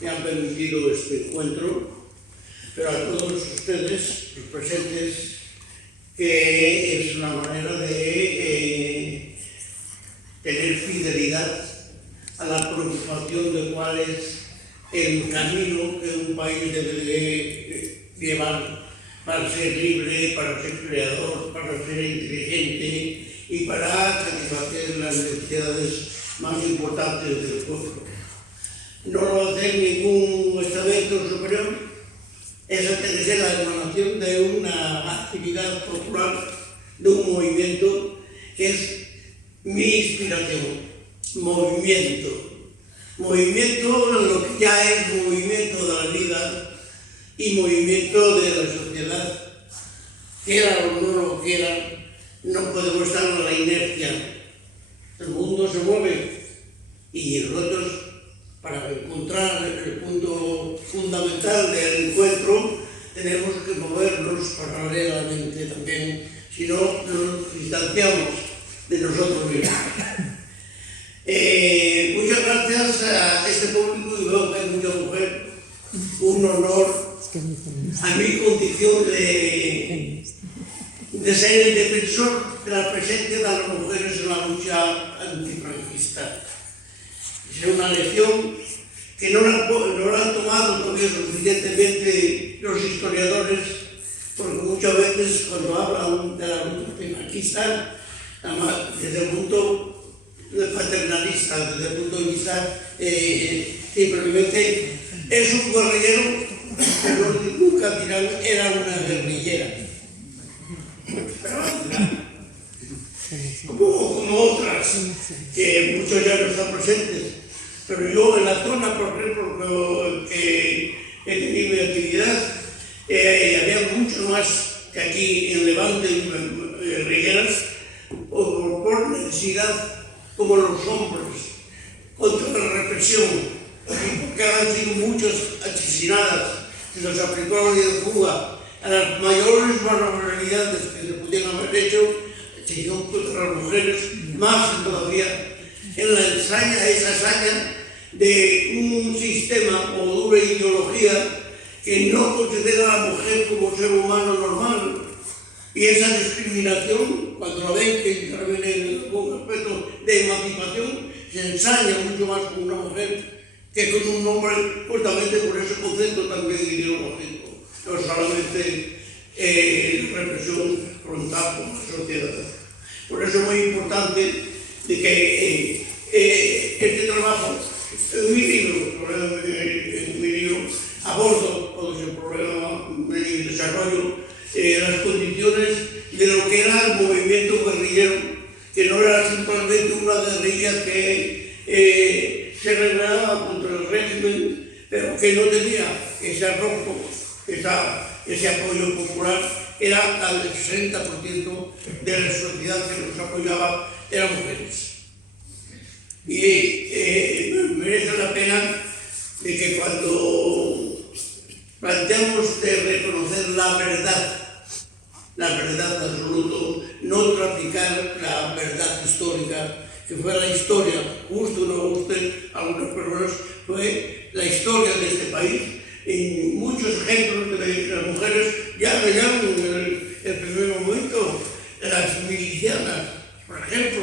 me han permitido este encuentro, pero a todos ustedes, los presentes, que es una manera de tener fidelidad a la preocupación de cuál es el camino que un país debe de llevar para ser libre, para ser creador, para ser inteligente y para satisfacer las necesidades más importantes del pueblo. No lo hace ningún estamento superior, esa tiene que ser la emanación de una actividad popular, de un movimiento que es mi inspiración. Movimiento, lo que ya es movimiento de la vida y movimiento de la sociedad. Quiera o no lo quiera, no podemos estar en la inercia. El mundo se mueve y nosotros, para encontrar el punto fundamental del encuentro, tenemos que movernos paralelamente también, si no nos distanciamos de nosotros mismos. Muchas gracias a este público, y veo que hay mucha mujer, un honor a mi condición de ser el defensor de la presencia de las mujeres en la lucha antifranquista. Es una lección que no la han tomado todavía suficientemente los historiadores, porque muchas veces cuando hablan de la lucha antifranquista, desde el punto paternalista, desde el punto de vista simplemente es un guerrillero, pero nunca dirán era una guerrillera. Como otras, que muchos ya no están presentes, pero yo en la zona, por ejemplo, que he tenido mi actividad, había mucho más que aquí en Levante, guerrilleras, por necesidad, como los hombres, contra la represión, porque han sido muchas asesinadas, se nos aplicó la ley de fuga, a las mayores barbaridades que se pudieran haber hecho, se hicieron contra las mujeres, más todavía, en esa hazaña de un sistema o de una ideología que no considera a la mujer como ser humano normal. Y esa discriminación, cuando la ven que interviene en algún aspecto de emancipación, se ensaña mucho más con una mujer que con un hombre, justamente por ese concepto también ideológico, no solamente represión frontal con la sociedad. Por eso es muy importante de que este trabajo, en mi libro abordo todo ese problema de desarrollo, las condiciones de lo que era el movimiento guerrillero, que no era simplemente una guerrilla que se rebelaba contra el régimen, pero que no tenía ese arrojo, ese apoyo popular. Era al 60% de la sociedad que nos apoyaba eran mujeres. Y merece la pena de que cuando planteamos de reconocer la verdad absoluta, no traficar la verdad histórica, que fue la historia, guste o no guste a algunas personas, fue la historia de este país. En muchos ejemplos de las mujeres ya veían en el primer momento, las milicianas, por ejemplo,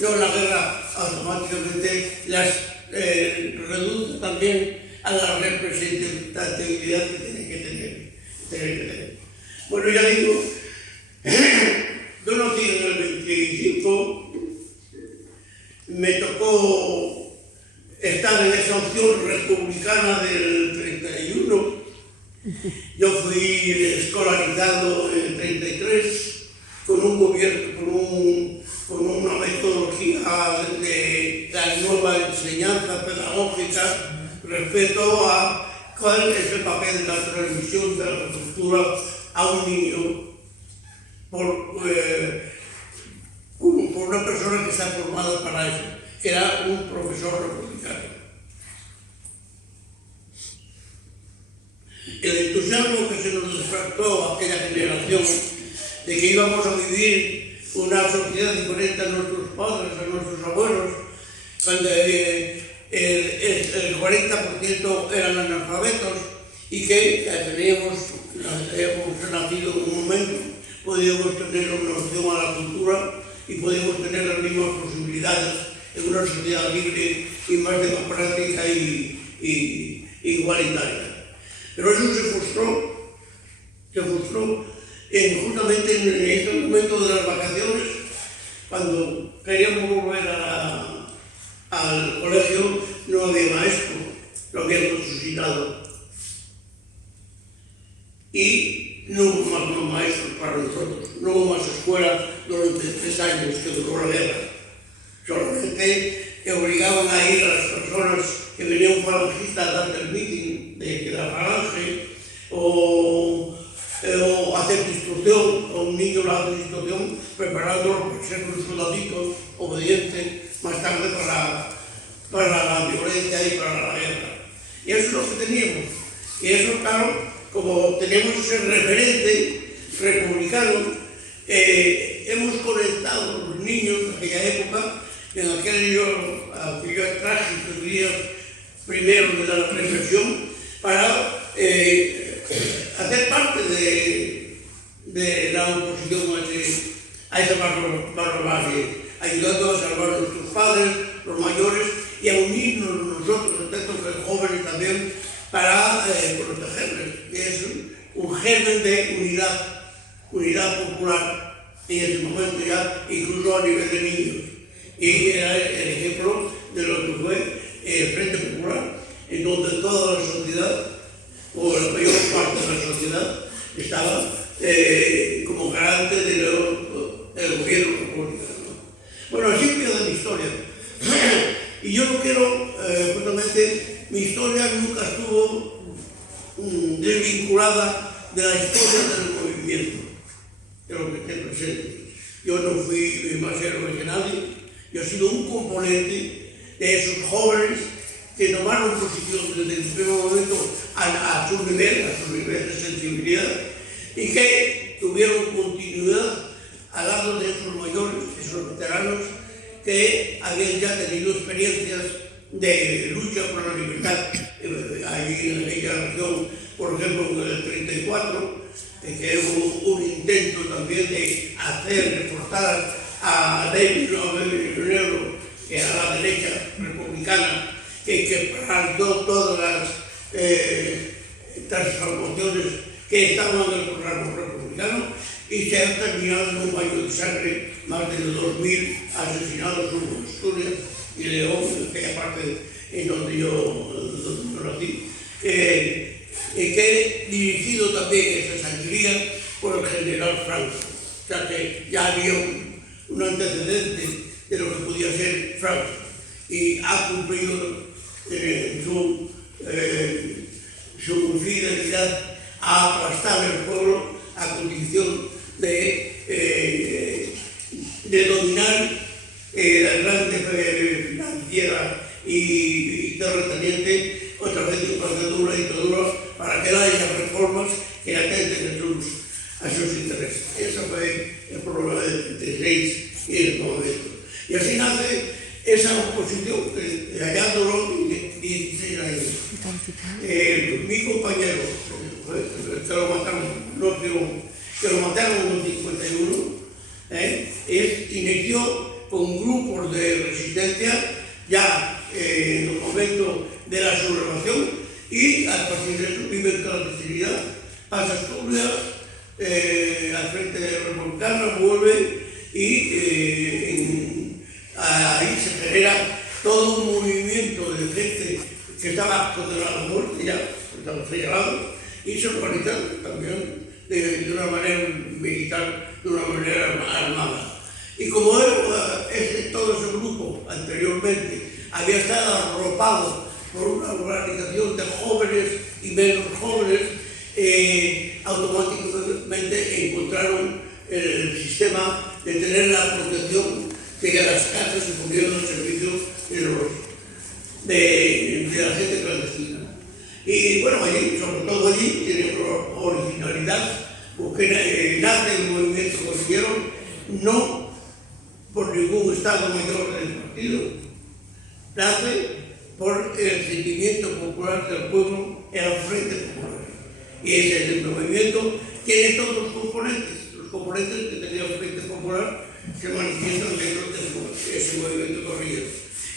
no la guerra automáticamente las reduce también a la representatividad que tiene que tener. Bueno, ya digo, yo nací en el 25, me tocó estar en esa opción republicana del 31. Yo fui escolarizado en el 33 con un gobierno, con una metodología de la nueva enseñanza pedagógica respecto a cuál es el papel de la transmisión de la cultura a un niño por una persona que está formada para eso, que era un profesor republicano. El entusiasmo que se nos despertó a aquella generación de que íbamos a vivir una sociedad diferente a nuestros padres, a nuestros abuelos, cuando el 40% eran analfabetos y que habíamos nacido en un momento, podíamos tener una opción a la cultura y podíamos tener las mismas posibilidades en una sociedad libre y más democrática y igualitaria. Pero eso se frustró justamente en este momento de las vacaciones, cuando queríamos volver al colegio, no había maestro, lo habíamos suscitado. Y no hubo más maestros para nosotros, no hubo más escuela durante 3 años que duró la guerra. Solamente obligaban a ir a las personas que venían falangistas a dar el meeting de la falange o hacer instrucción, o un niño le hace instrucción preparándolo para ser un soldadito obediente más tarde para la violencia y para la guerra. Y eso es lo que teníamos. Y eso, claro, como teníamos ese referente republicano, hemos conectado los niños de aquella época, en aquellos trágicos días primeros de la represión, para hacer parte de la oposición a esa barbarie, ayudando a salvar a nuestros padres, los mayores, y a unirnos nosotros, los jóvenes también, para protegerles. Es un germen de unidad popular en ese momento ya, incluso a nivel de niños. Y era el ejemplo de lo que fue el Frente Popular, en donde toda la sociedad, o la mayor parte de la sociedad, estaba como garante del gobierno republicano. Bueno, así empieza mi historia. Y yo no quiero, justamente, mi historia nunca estuvo desvinculada de la historia del movimiento, de lo que esté presente. Yo no fui más héroe que nadie, yo he sido un componente de esos jóvenes que tomaron posición desde el primer momento a su nivel de sensibilidad y que tuvieron continuidad al lado de esos mayores, esos veteranos que habían ya tenido experiencias de lucha por la libertad. Ahí en aquella región, por ejemplo, en el 34, que hubo un intento también de reforzar a David Negro, que era la derecha republicana, que paralizó todas las transformaciones que estaban en el programa republicano, y se han terminado en un baño de sangre, más de 2.000 asesinados en Asturias y León, en aquella parte en donde yo nací, que dirigido también esa sangría por el general Franco. O sea que ya había un antecedente de lo que podía ser Franco, y ha cumplido su fidelidad a aplastar el pueblo a condición de dominar la grande financiera y terrateniente, otra vez en una dictadura, para que haya reformas que atenten a sus intereses. Ese fue el problema del 36 y el momento. Y así nace esa oposición que allá duró 16 años. Mi compañero, que lo mataron, que lo mataron en el 51, inició con grupos de resistencia ya en el momento de la sublevación, y a partir de eso vive en clandestinidad, pasa a Asturias, al Frente Republicano, vuelve, y ahí se genera todo un movimiento de gente que estaba condenada a muerte, ya estaba señalado, y se organizan también de una manera militar, de una manera armada. Y como todo ese grupo anteriormente había estado arropado por una organización de jóvenes y menos jóvenes, automáticamente encontraron el sistema de tener la protección de que las casas se pusieron al servicio de la gente clandestina. Y bueno, allí, sobre todo allí, tiene originalidad, porque nace el movimiento guerrillero no por ningún estado mayor del partido, nace por el sentimiento popular del pueblo en el Frente Popular. Y ese movimiento tiene todos los componentes que tenía el Frente Popular se manifiestan dentro de ese movimiento guerrillero.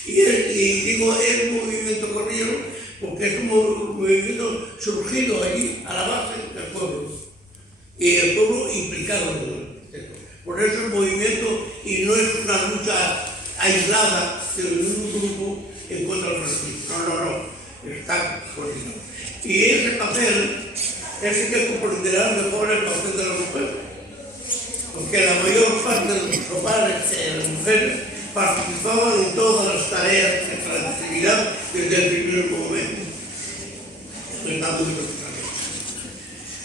Y digo el movimiento guerrillero porque es un movimiento surgido allí a la base del pueblo y el pueblo implicado en el proceso. Por eso el movimiento, y no es una lucha aislada de un grupo en contra del fascismo, no, está coordinado. Y ese papel es el que comprenderá mejor el papel de la mujer, porque la mayor parte de los hogares de las mujeres participaban en todas las tareas de clandestinidad desde el primer momento. Está muy importante.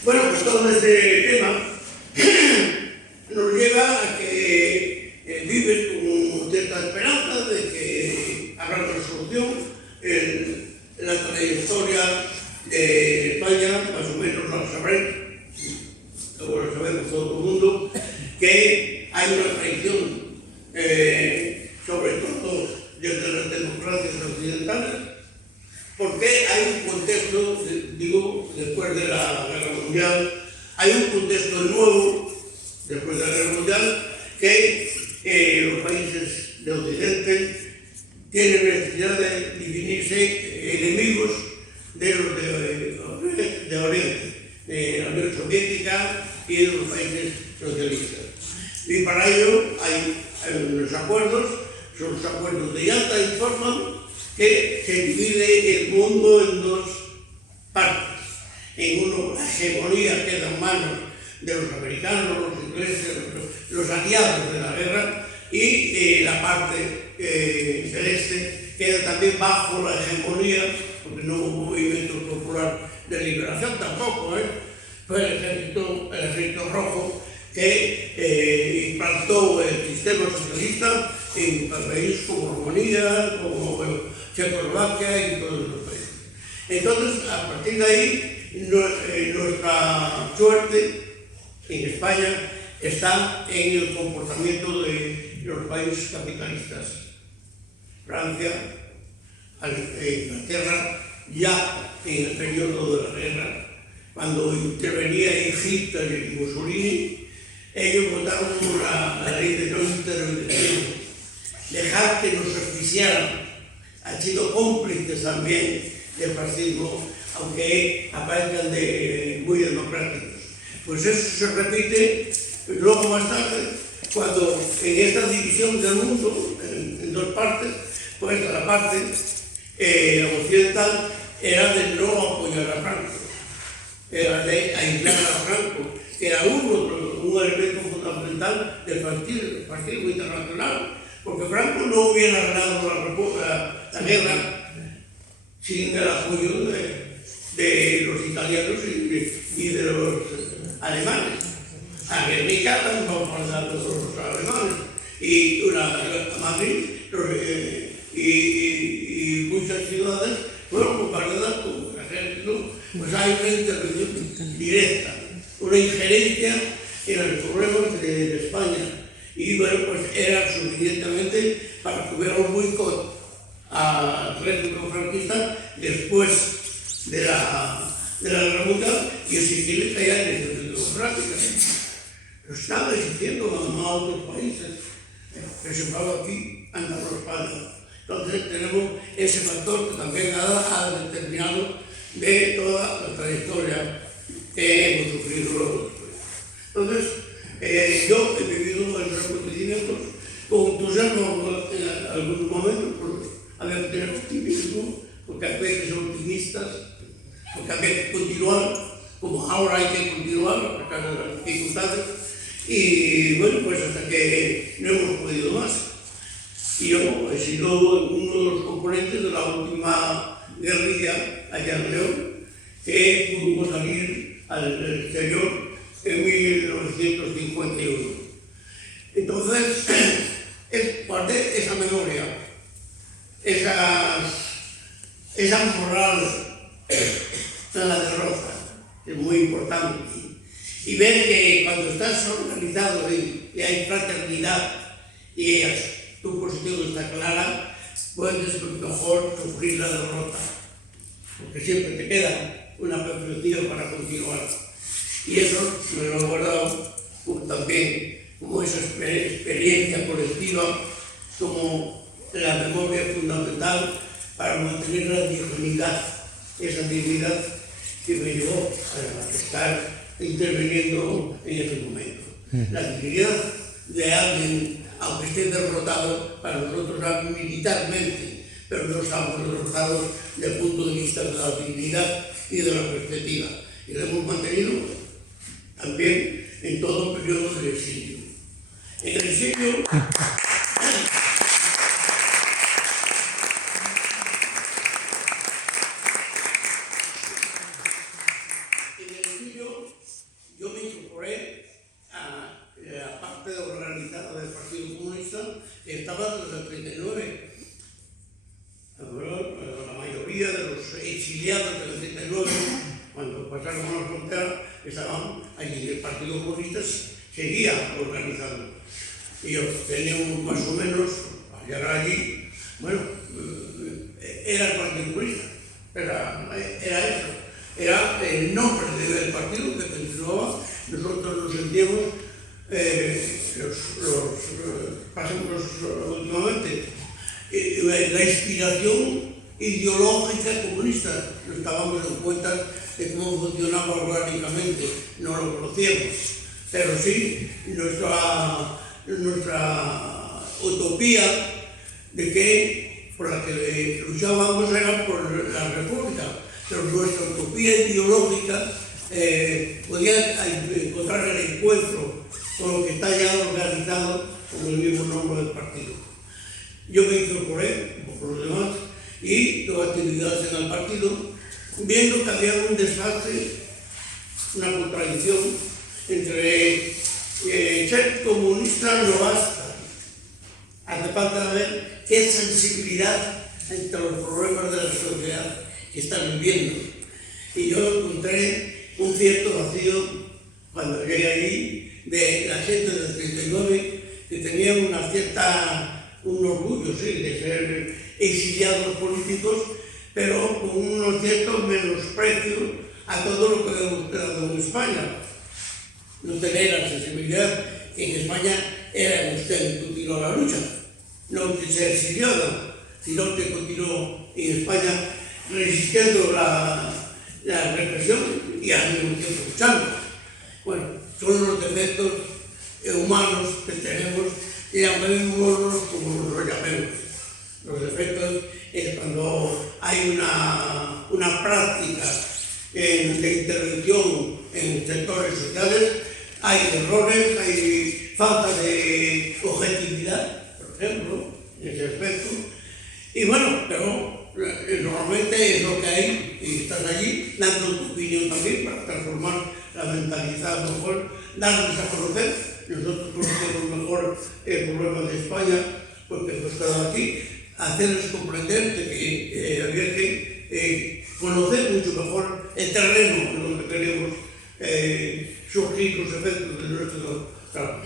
Bueno, pues todo este tema nos lleva a que vives con cierta esperanza de que habrá resolución en la trayectoria de España, más o menos lo sabréis, como lo sabemos todo el mundo, que hay una traición, sobre todo desde las democracias occidentales, porque hay un contexto, digo, después de la Guerra Mundial, hay un contexto nuevo, después de la Guerra Mundial, que los países de Occidente tienen necesidad de definirse enemigos de los de Oriente, de la Unión Soviética y de los países socialistas. Y para ello hay unos acuerdos, son los acuerdos de Yalta, informan que se divide el mundo en dos partes. En uno, la hegemonía queda en manos de los americanos, los ingleses, los aliados de la guerra, y la parte del este queda también bajo la hegemonía, porque no hubo movimiento popular de liberación tampoco, fue el ejército rojo que implantó el sistema socialista en países como Rumanía, como Checoslovaquia y todos los países. Entonces, a partir de ahí, nuestra suerte en España está en el comportamiento de los países capitalistas. Francia, Inglaterra, ya en el periodo de la guerra, cuando intervenía Egipto y Mussolini, ellos votaron por la ley de no intervención, dejar que nos asfixiaran. Han sido cómplices también del fascismo, aunque aparezcan muy democráticos. Pues eso se repite luego más tarde, cuando en esta división del mundo, en dos partes, pues la parte occidental era de no apoyar a Franco, era de aislar a Franco, que era un elemento fundamental del fascismo internacional, porque Franco no hubiera ganado la guerra sin el apoyo de los italianos y de los alemanes. A Guernica la bombardearon los alemanes y Madrid y muchas ciudades fueron bombardeadas con el ejército. Pues hay una intervención directa, una injerencia en los problemas de España. Y bueno, pues era suficientemente para que hubiera un boicot al régimen franquista después de la Guerra Mundial y exigirle que haya elecciones democráticas. Lo estaba exigiendo a otros países, que se paga aquí, anda por España. Entonces tenemos ese factor que también ha determinado de toda la trayectoria que hemos sufrido los después. Entonces, yo he vivido esos acontecimientos con entusiasmo en algunos momentos, por haber tenido optimismo, porque hay veces son optimistas, porque hay que continuar, como ahora hay que continuar a pesar de las dificultades, y bueno, pues hasta que no hemos podido más. Y yo he sido uno de los componentes de la última guerrilla allá en León, que pudimos salir al exterior en 1951. Entonces, guardé esa memoria, esa moral de la derrota, que es muy importante. Y ver que cuando estás organizado y hay fraternidad y tu posición está clara, puedes mejor sufrir la derrota, porque siempre te queda una perspectiva para continuar. Y eso me lo he guardado también como esa experiencia colectiva, como la memoria fundamental para mantener la dignidad, esa dignidad que me llevó a estar interviniendo en ese momento. La dignidad de alguien, aunque esté derrotado, para nosotros militarmente, pero no estamos derrotados desde el punto de vista de la dignidad y de la perspectiva. Y lo hemos mantenido también en todo el periodo del exilio. En el exilio, yo me incorporé a la parte organizada del Partido Comunista, que estaba desde el 39. La mayoría de los exiliados del 39, cuando pasaron a la frontera, estaban allí. El Partido Comunista seguía organizando. Y yo teníamos más o menos, al llegar allí, bueno, era el Partido Comunista, era eso. Era el nombre del partido que continuaba. Nosotros nos sentíamos, pasamos últimamente, la inspiración ideológica comunista. No estábamos en cuenta de cómo funcionaba orgánicamente, no lo conocíamos, pero sí nuestra utopía de que por la que luchábamos era por la república. Pero nuestra utopía ideológica podía encontrar el encuentro con lo que está ya organizado con el mismo nombre del partido. Yo me incorporé, por los demás, y tuve actividades en el partido, viendo que había un desfase, una contradicción entre ser comunista no basta. Hace falta ver qué sensibilidad entre los problemas de la sociedad que están viviendo. Y yo encontré un cierto vacío cuando llegué allí de la gente del 39 que tenía un orgullo, sí, de ser exiliados políticos, pero con unos ciertos menosprecios a todo lo que hemos creado en España. No tener la sensibilidad que en España era usted que continuó la lucha, no que ser exiliado, sino que continuó en España resistiendo la represión y al mismo tiempo luchando. Bueno, son los defectos humanos que tenemos y llamémoslos como los llamemos. Los defectos es cuando hay una práctica de intervención en sectores sociales, hay errores, hay falta de objetividad, por ejemplo, en ese aspecto. Y bueno, pero normalmente es lo que hay y estás allí dando tu opinión también para transformar la mentalidad, mejor darnos a conocer. Nosotros conocemos mejor el problema de España porque hemos estado aquí, hacerles comprender que había que conocer mucho mejor el terreno en donde queremos surgir los efectos de nuestro trabajo.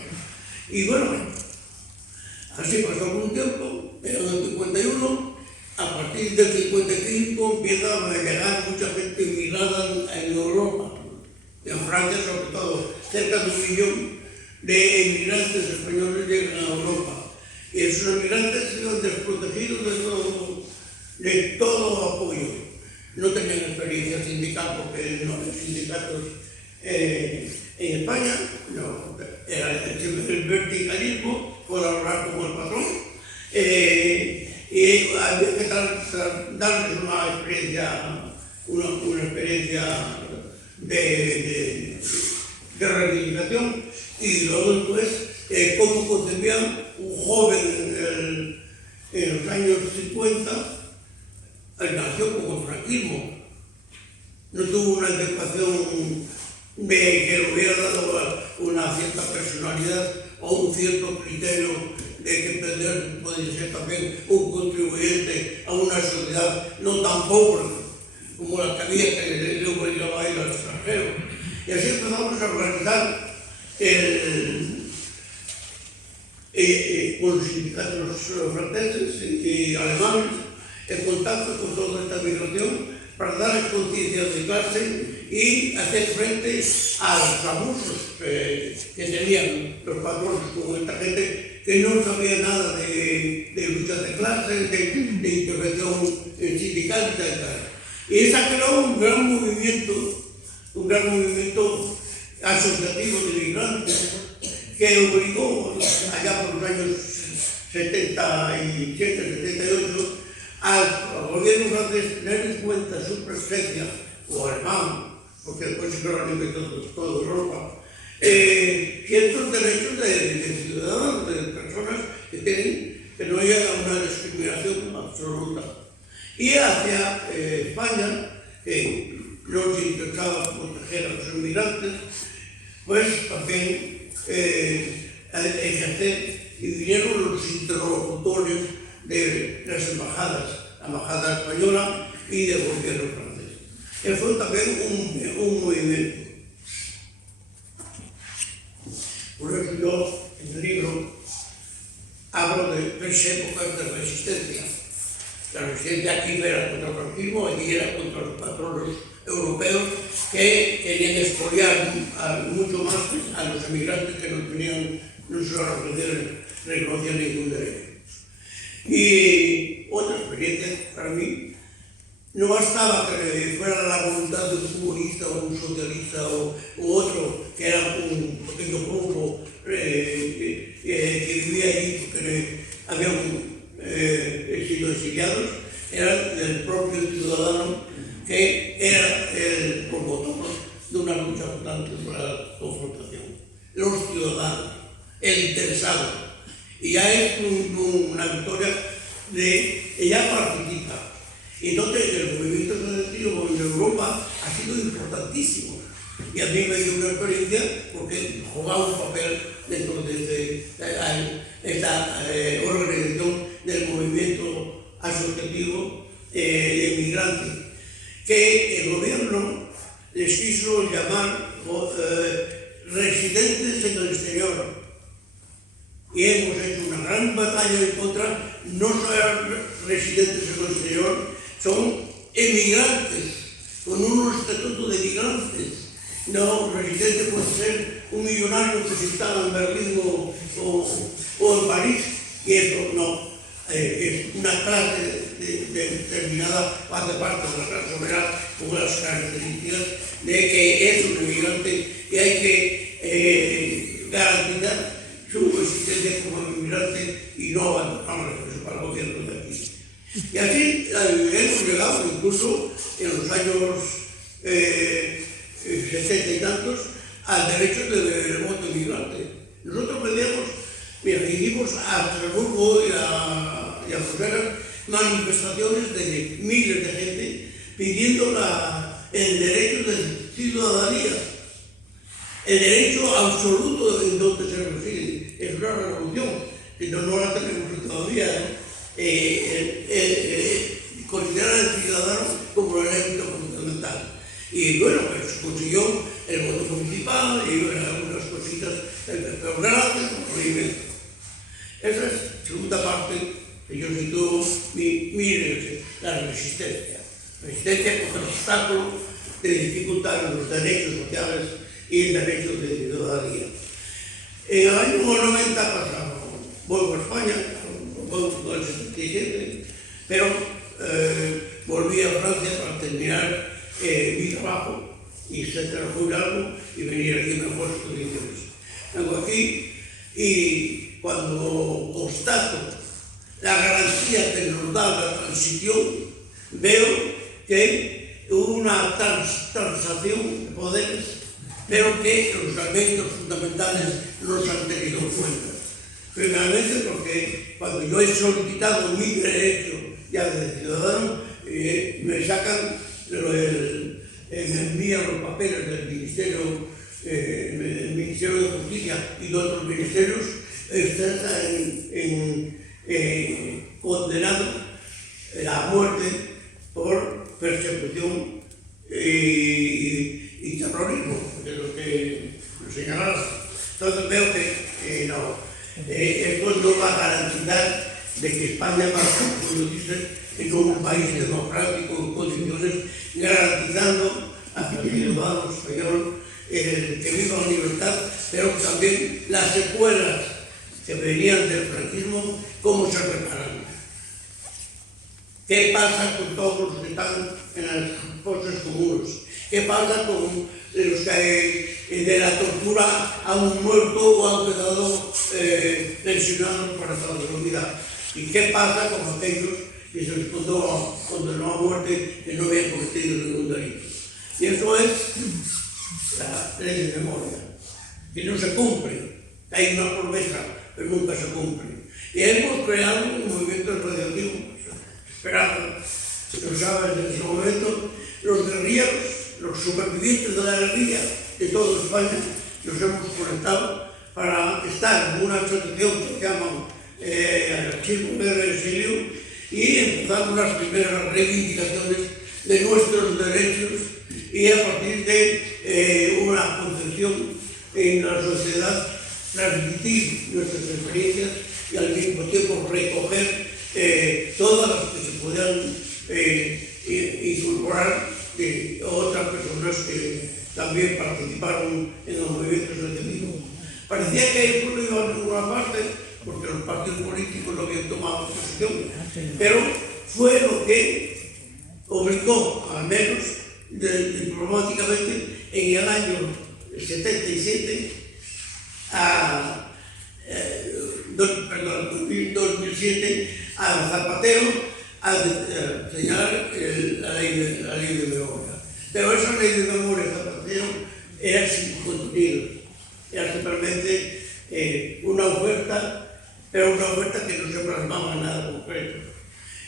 Y bueno, así pasó algún tiempo, en el 51, a partir del 55 empieza a llegar mucha gente inmigrada en Europa, en Francia sobre todo, cerca de 1 millón de inmigrantes españoles llegan a Europa. Y esos inmigrantes se han desprotegidos de todo apoyo. No tenían experiencia sindical porque no había sindicatos en España, no, era el verticalismo, colaborar como el patrón. Y había que darles una experiencia de reivindicación. Y luego después, cómo concebían un joven en los años 50, nació como el franquismo. No tuvo una educación que le hubiera dado una cierta personalidad o un cierto criterio de que Pedro podía ser también un contribuyente a una sociedad no tan pobre como la que había, que luego iba a ir al extranjero. Y así empezamos a organizar con los sindicatos franceses y alemanes, en contacto con toda esta migración, para darles conciencia de clase y hacer frente a los abusos que tenían los patrones con esta gente que no sabía nada de lucha de clases, de intervención sindical y tal. Y esa creó un gran movimiento asociativo de migrantes que obligó allá por los años 77, 78 al gobierno francés tener en cuenta su presencia, o alemán, porque después se creó a nivel de toda Europa, ciertos derechos de ciudadanos, de personas que no haya una discriminación absoluta. Y hacia España, que no se interesaba proteger a los inmigrantes, pues también ejercer, y vinieron los interlocutores de las embajadas, la embajada española y del gobierno francés. Fue también un movimiento. Por eso yo, en el libro, hablo de 3 épocas de resistencia. La resistencia aquí era contra el franquismo, aquí era contra los patronos europeos que querían expoliar mucho más a los emigrantes que no se reconocían ningún derecho. Y otra experiencia para mí, no bastaba que fuera la voluntad de un comunista o un socialista u otro que era un pequeño grupo que vivía allí porque habían sido exiliados, era el propio ciudadano que era el promotor de una lucha constante por la confrontación. Los ciudadanos, el interesado. Y ya es una victoria de ella participa. Y entonces el movimiento asociativo en Europa ha sido importantísimo. Y a mí me dio una experiencia porque jugaba un papel dentro de esta organización del movimiento asociativo de inmigrantes, que el gobierno les quiso llamar residentes en el exterior. Y hemos hecho una gran batalla en contra, no son residentes en el exterior, son emigrantes, con un estatuto de emigrantes. No, residente puede ser un millonario que se instala en Berlín o en París, y eso no, es una clase determinada, hace parte de la clase obrera, con las características de que es un inmigrante y hay que garantizar su existencia como inmigrante y no abandonarlo para el gobierno de aquí. Y así hemos llegado incluso en los años 60 y tantos al derecho de voto inmigrante. Nosotros hicimos a Estrasburgo y a Bruselas manifestaciones de miles de gente pidiendo el derecho de ciudadanía, el derecho absoluto en donde se reside. Es una revolución, que no la tenemos todavía. Considerar al ciudadano como el elemento fundamental. Y bueno, pues consiguió el voto municipal y algunas cositas, pero gracias al movimiento. Esa es la segunda parte que yo sitúo la resistencia. Resistencia contra el obstáculo que dificultan los derechos sociales y el derecho de ciudadanía. En el año 90 pasado, vuelvo a España, vuelvo en el 77, pero volví a Francia para terminar mi trabajo y ser jubilado y venir aquí mejor condiciones. Vengo aquí y cuando constato la garantía que nos da la transición, veo que hubo una transacción de poderes, pero que los elementos fundamentales no se han tenido en cuenta. Finalmente, porque cuando yo he solicitado mi derecho ya de ciudadano, me sacan, me envían los papeles del Ministerio de Justicia y de otros ministerios, están condenados a muerte por persecución y terrorismo, de lo que lo señalaron. Entonces veo que no. esto no va a garantizar de que España va a convertirse en un país democrático en condiciones, garantizando a los ciudadanos españoles que vivan en libertad, pero también las secuelas que venían del franquismo, cómo se reparan. ¿Qué pasa con todos los que están en las fosas comunes? ¿Qué pasa con los que de la tortura han muerto o han quedado lesionados para toda la vida? ¿Y qué pasa con aquellos que se les condenó a muerte que no habían cometido ningún delito? Y eso es la ley de memoria, que no se cumple. Hay una promesa, pero nunca se cumple. Y hemos creado un movimiento radioactivo, esperando, se usaba en ese momento, los guerrilleros, los supervivientes de la guerrilla de toda España, nos hemos conectado para estar en una asociación que se llama Archivo de Exilio y empezamos las primeras reivindicaciones de nuestros derechos y a partir de una concepción en la sociedad transmitir nuestras experiencias y al mismo tiempo recoger todas las que se puedan incorporar de otras personas que también participaron en los movimientos asociativos. Parecía que eso no iba a ninguna parte porque los partidos políticos no habían tomado posición, pero fue lo que obligó, al menos diplomáticamente, en el año 77 2007 a Zapatero a señalar la ley de memoria. Pero esa ley de memoria de Zapatero era sin contenido, era simplemente una oferta, pero una oferta que no se plasmaba en nada concreto.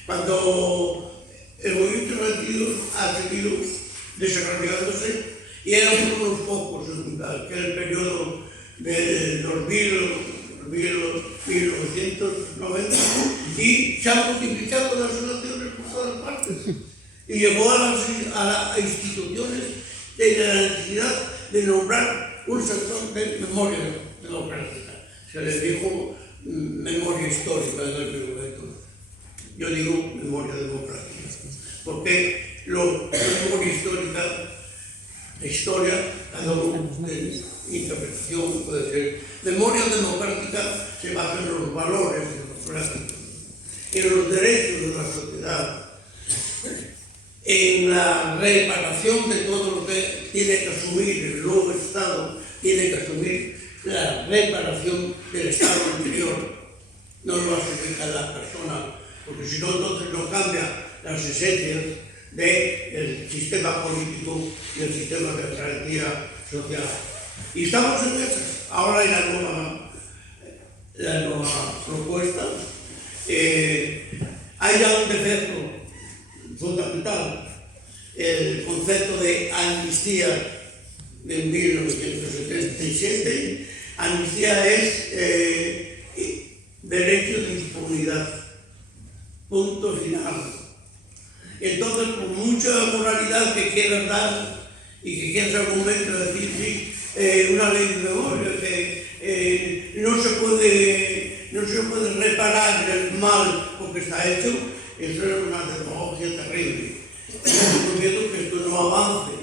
Cuando el movimiento relativo ha seguido desarrollándose y eran unos pocos en aquel periodo de 1990 y se han multiplicado las asociaciones por todas partes y llevó a las instituciones de la necesidad de nombrar un sector de memoria democrática. Se les dijo memoria histórica en el momento. Yo digo memoria democrática, porque la memoria histórica, la historia, cada uno de interpretación puede ser. Memoria democrática se basa en los valores democráticos, en los derechos de la sociedad, en la reparación de todo lo que tiene que asumir el nuevo Estado, tiene que asumir la reparación del Estado anterior. No lo asume cada persona, porque si no, entonces no cambia las esencias del sistema político y el sistema de garantía social. Y estamos en eso. Ahora hay la nueva propuesta. Hay ya un defecto fundamental, el concepto de amnistía de 1977. Amnistía es derecho de impunidad. Punto final. Entonces, por mucha moralidad que quieras dar y que quieras argumentar, decir, sí, una ley de memoria, que no se puede reparar el mal porque está hecho, eso es una demagogia terrible. Estamos viendo que esto no avance.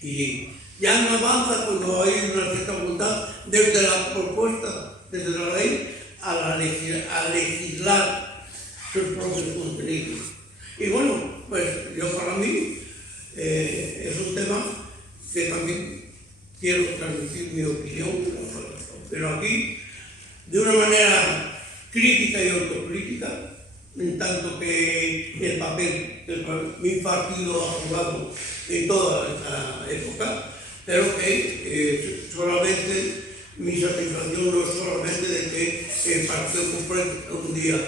Y ya no avanza cuando hay una cierta voluntad desde la propuesta, desde la ley, a legislar sus propios contenidos. Y bueno, pues yo para mí es un tema que también quiero transmitir mi opinión, pero aquí de una manera crítica y autocrítica, en tanto que el papel que mi partido ha jugado en toda esta época, pero que solamente mi satisfacción no es solamente de que el Partido Popular un día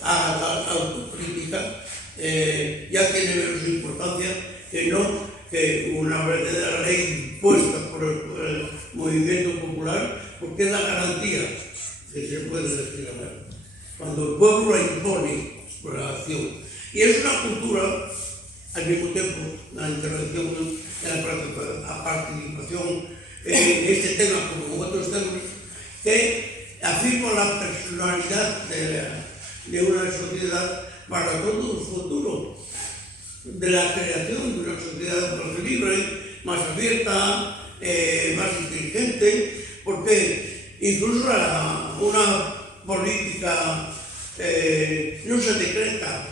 haga autocrítica, ya tiene menos importancia que no que una verdadera ley impuesta por el movimiento popular, porque es la garantía que se puede decir a ver. Cuando el pueblo la impone por la acción. Y es una cultura, al mismo tiempo, la intervención en la participación en este tema, como en otros temas, que funcionalidad de una sociedad para todo el futuro, de la creación de una sociedad más libre, más abierta, más inteligente, porque incluso una política no se decreta.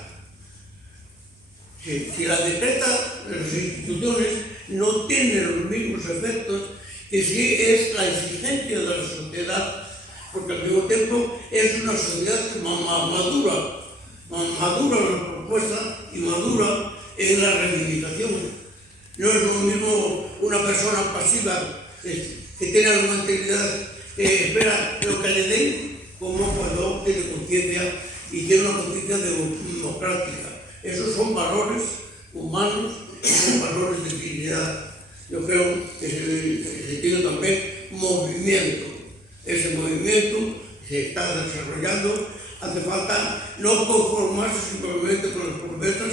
Si la decreta, las instituciones no tienen los mismos efectos que si es la exigencia de la sociedad, porque al mismo tiempo es una sociedad madura en la propuesta y madura en la reivindicación. No es lo mismo una persona pasiva que tiene alguna actividad que espera lo que le den, como cuando tiene conciencia y tiene una conciencia democrática. Esos son valores humanos, son valores de dignidad. Yo creo que se tiene también movimiento. Ese movimiento se está desarrollando. Hace falta no conformarse simplemente con las promesas,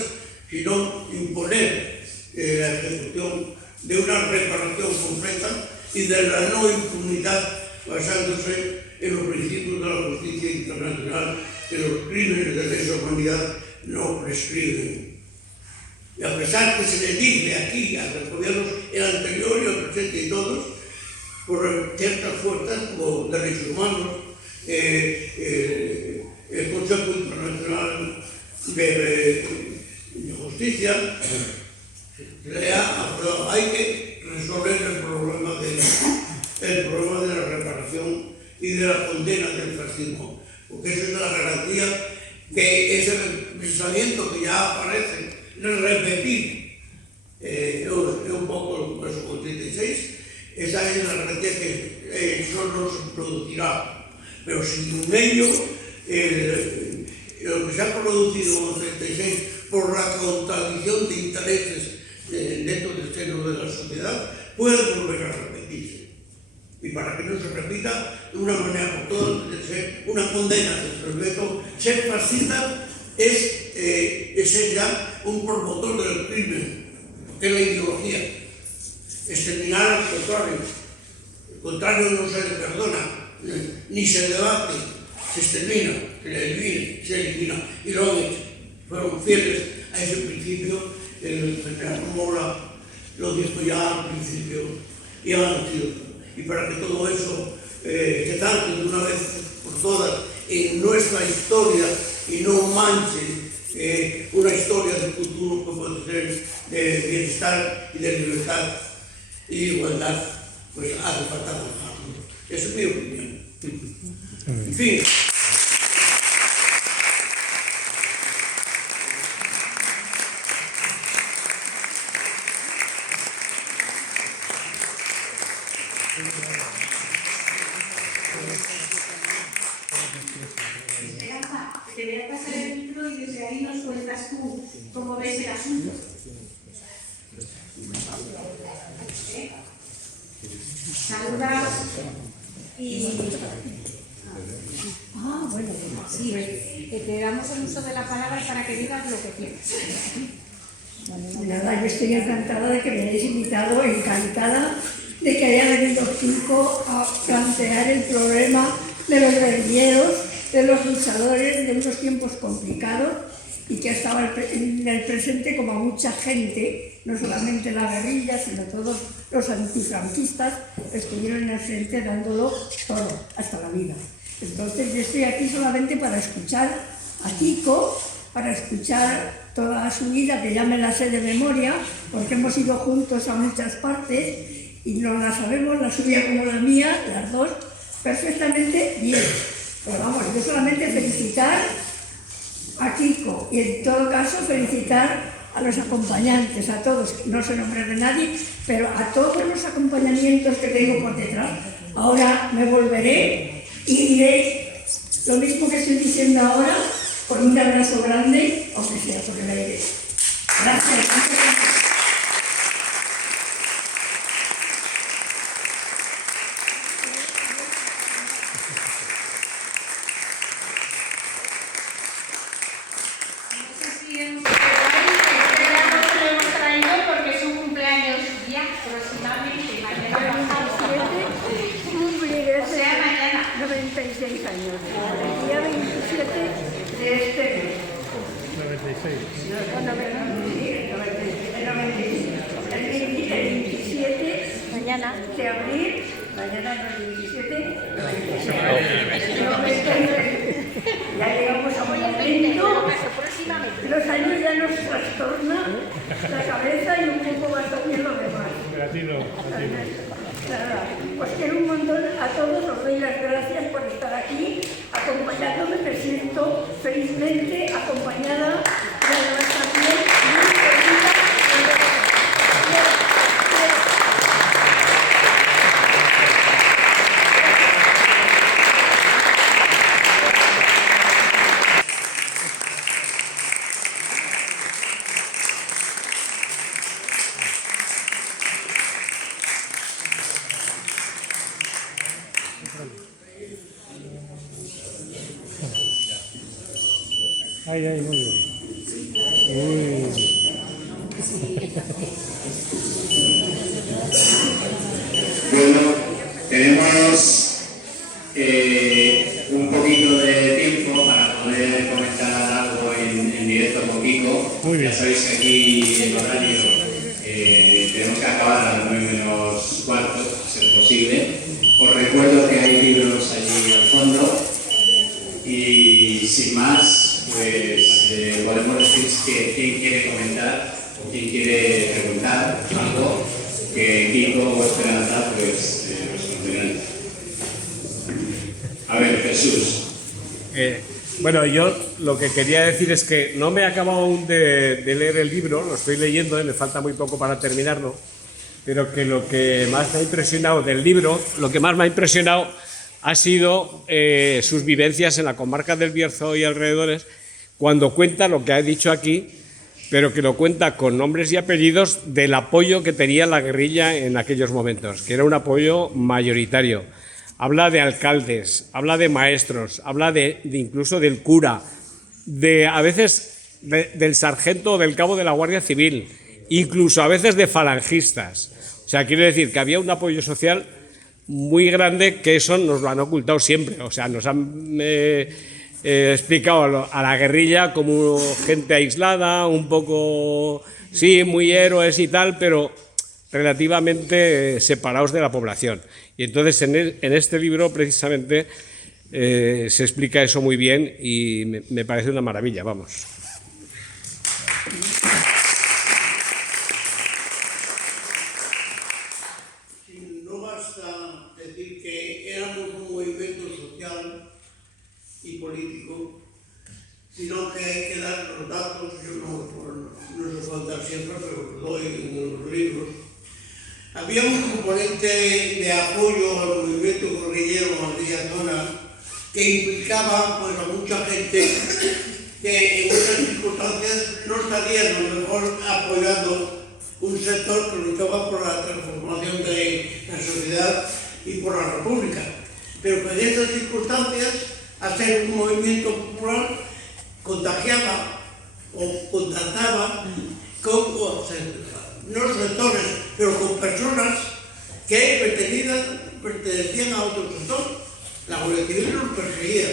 sino imponer la ejecución de una reparación completa y de la no impunidad, basándose en los principios de la justicia internacional, que los crímenes de lesa humanidad no prescriben. Y a pesar que se le dice aquí a los gobiernos, el anterior y el presente y todos, por ciertas fuerzas como derechos humanos, el Consejo Internacional de Justicia, hay que resolver el problema de la reparación y de la condena del fascismo, porque esa es la garantía que ese pensamiento que ya aparece, repetir un poco el Congreso 86, esa es la garantía que eso no se producirá. Pero sin ello, lo que se ha producido en el 86 por la contradicción de intereses dentro del seno de la sociedad puede volver a repetirse. Y para que no se repita, de una manera por todas, debe ser una condena del respeto. Ser fascista es ser ya un promotor del crimen, que es la ideología. Exterminar al contrario. El contrario no se le perdona, ni se debate, se extermina, se elimina. Y lo han hecho. Fueron fieles a ese principio. El general Mola lo dijo ya al principio y han sido. Y para que todo eso se trate de una vez por todas en nuestra historia y no manche una historia del futuro que puede ser de bienestar y de libertad y igualdad, pues hace falta trabajarlo. Esa es mi opinión. En fin. Esperanza, te voy a pasar el micro y desde ahí nos cuentas tú cómo ves el asunto. Saluda y... Bueno, sí, te damos el uso de la palabra para que digas lo que quieras. Nada, yo estoy encantada de que me hayáis invitado, encantada de que haya venido Kiko a plantear el problema de los guerrilleros, de los luchadores de unos tiempos complicados y que ha estado en el presente como mucha gente, no solamente la guerrilla, sino todos los antifranquistas estuvieron en el frente dándolo todo, hasta la vida. Entonces yo estoy aquí solamente para escuchar a Kiko, para escuchar toda su vida, que ya me la sé de memoria, porque hemos ido juntos a muchas partes y nos la sabemos, la suya como la mía, las dos, perfectamente bien. Pero vamos, yo solamente felicitar a Kiko y en todo caso felicitar a los acompañantes, a todos, no sé nombre de nadie, pero a todos los acompañamientos que tengo por detrás. Ahora me volveré y diré lo mismo que estoy diciendo ahora, con un abrazo grande, aunque sea por el aire. Gracias. O sea, mañana. 96 años. El 27 Mañana. de abril, mañana no el 27, ya llegamos a un momento, los años ya nos trastornan la cabeza y un poco más también lo demás. Nada, pues quiero un montón a todos, os doy las gracias por estar aquí, acompañándome, me siento felizmente acompañada y además también muy querida. Ay, ay, muy bien. Bueno, tenemos un poquito de tiempo para poder comentar algo en directo con Kiko. Muy bien. Ya sabéis que aquí el horario tenemos que acabar a las 9:45, si es posible. Os recuerdo que hay libros allí al fondo y sin más, pues podemos decir que quién quiere comentar o quién quiere preguntar algo que Kiko o Esperanza pues responderán. A ver, Jesús. Bueno, yo lo que quería decir es que no me he acabado aún de leer el libro, lo estoy leyendo, me falta muy poco para terminarlo, pero que lo que más me ha impresionado del libro, lo que más me ha impresionado ha sido sus vivencias en la comarca del Bierzo y alrededores, cuando cuenta lo que ha dicho aquí, pero que lo cuenta con nombres y apellidos del apoyo que tenía la guerrilla en aquellos momentos, que era un apoyo mayoritario. Habla de alcaldes, habla de maestros, habla de incluso del cura, a veces del sargento o del cabo de la Guardia Civil, incluso a veces de falangistas. O sea, quiero decir que había un apoyo social muy grande, que eso nos lo han ocultado siempre. O sea, nos han explicado a la guerrilla como gente aislada, un poco, sí, muy héroes y tal, pero relativamente separados de la población. Y entonces en este libro precisamente se explica eso muy bien y me parece una maravilla, vamos. No basta decir que éramos un movimiento social y político, sino que hay que dar los datos. Yo no sé contar siempre, pero los doy en los libros. Había un componente de apoyo al movimiento guerrillero en aquella zona que implicaba pues, a mucha gente que en muchas circunstancias no estaría a lo mejor apoyando un sector que luchaba por la transformación de la sociedad y por la república. Pero que en estas circunstancias, hacer un movimiento popular contagiaba o contactaba con no sectores, pero con personas que pertenecían a otro sector. La Guardia Civil nos perseguía.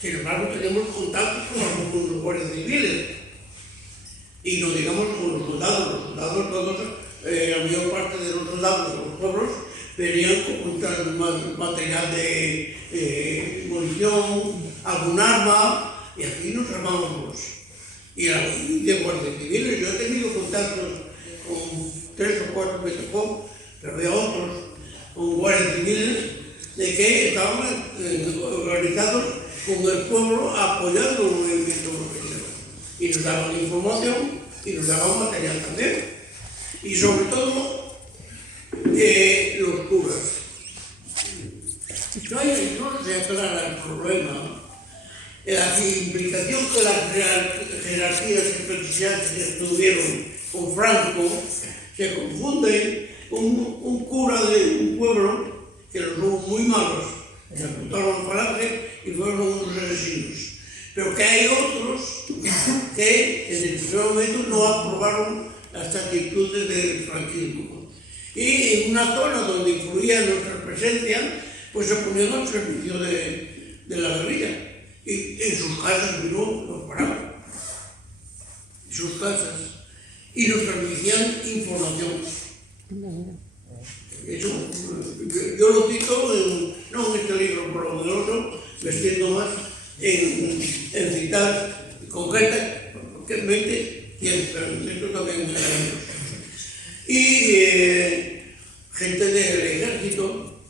Sin embargo, tenemos contactos con los guardias civiles. Y no digamos con los soldados. Los soldados todos, la mayor parte de los soldados de los pueblos venían con material de munición, algún arma, y aquí nos armábamos. Y de guardias civiles, yo he tenido contactos con 3 o 4 me tocó, pero había otros, con guardias civiles, de que estaban organizados con el pueblo apoyando el movimiento guerrillero. Y nos daban información y nos daban material también. Y sobre todo, los curas. No se aclara el problema. La implicación que las jerarquías eclesiásticas tuvieron con Franco se confunde. Un cura de un pueblo que los hubo muy malos, se apuntaron falange y fueron unos asesinos. Pero que hay otros que en el primer momento no aprobaron las actitudes del franquismo. Y en una zona donde influía nuestra presencia, pues se ponían al servicio de la guerrilla. Y en sus casas no paraban. sus casas y nos transmitían información. Eso, yo lo cito, no en este libro poderoso, me extiendo más en citar concretamente esto también. Y gente del ejército,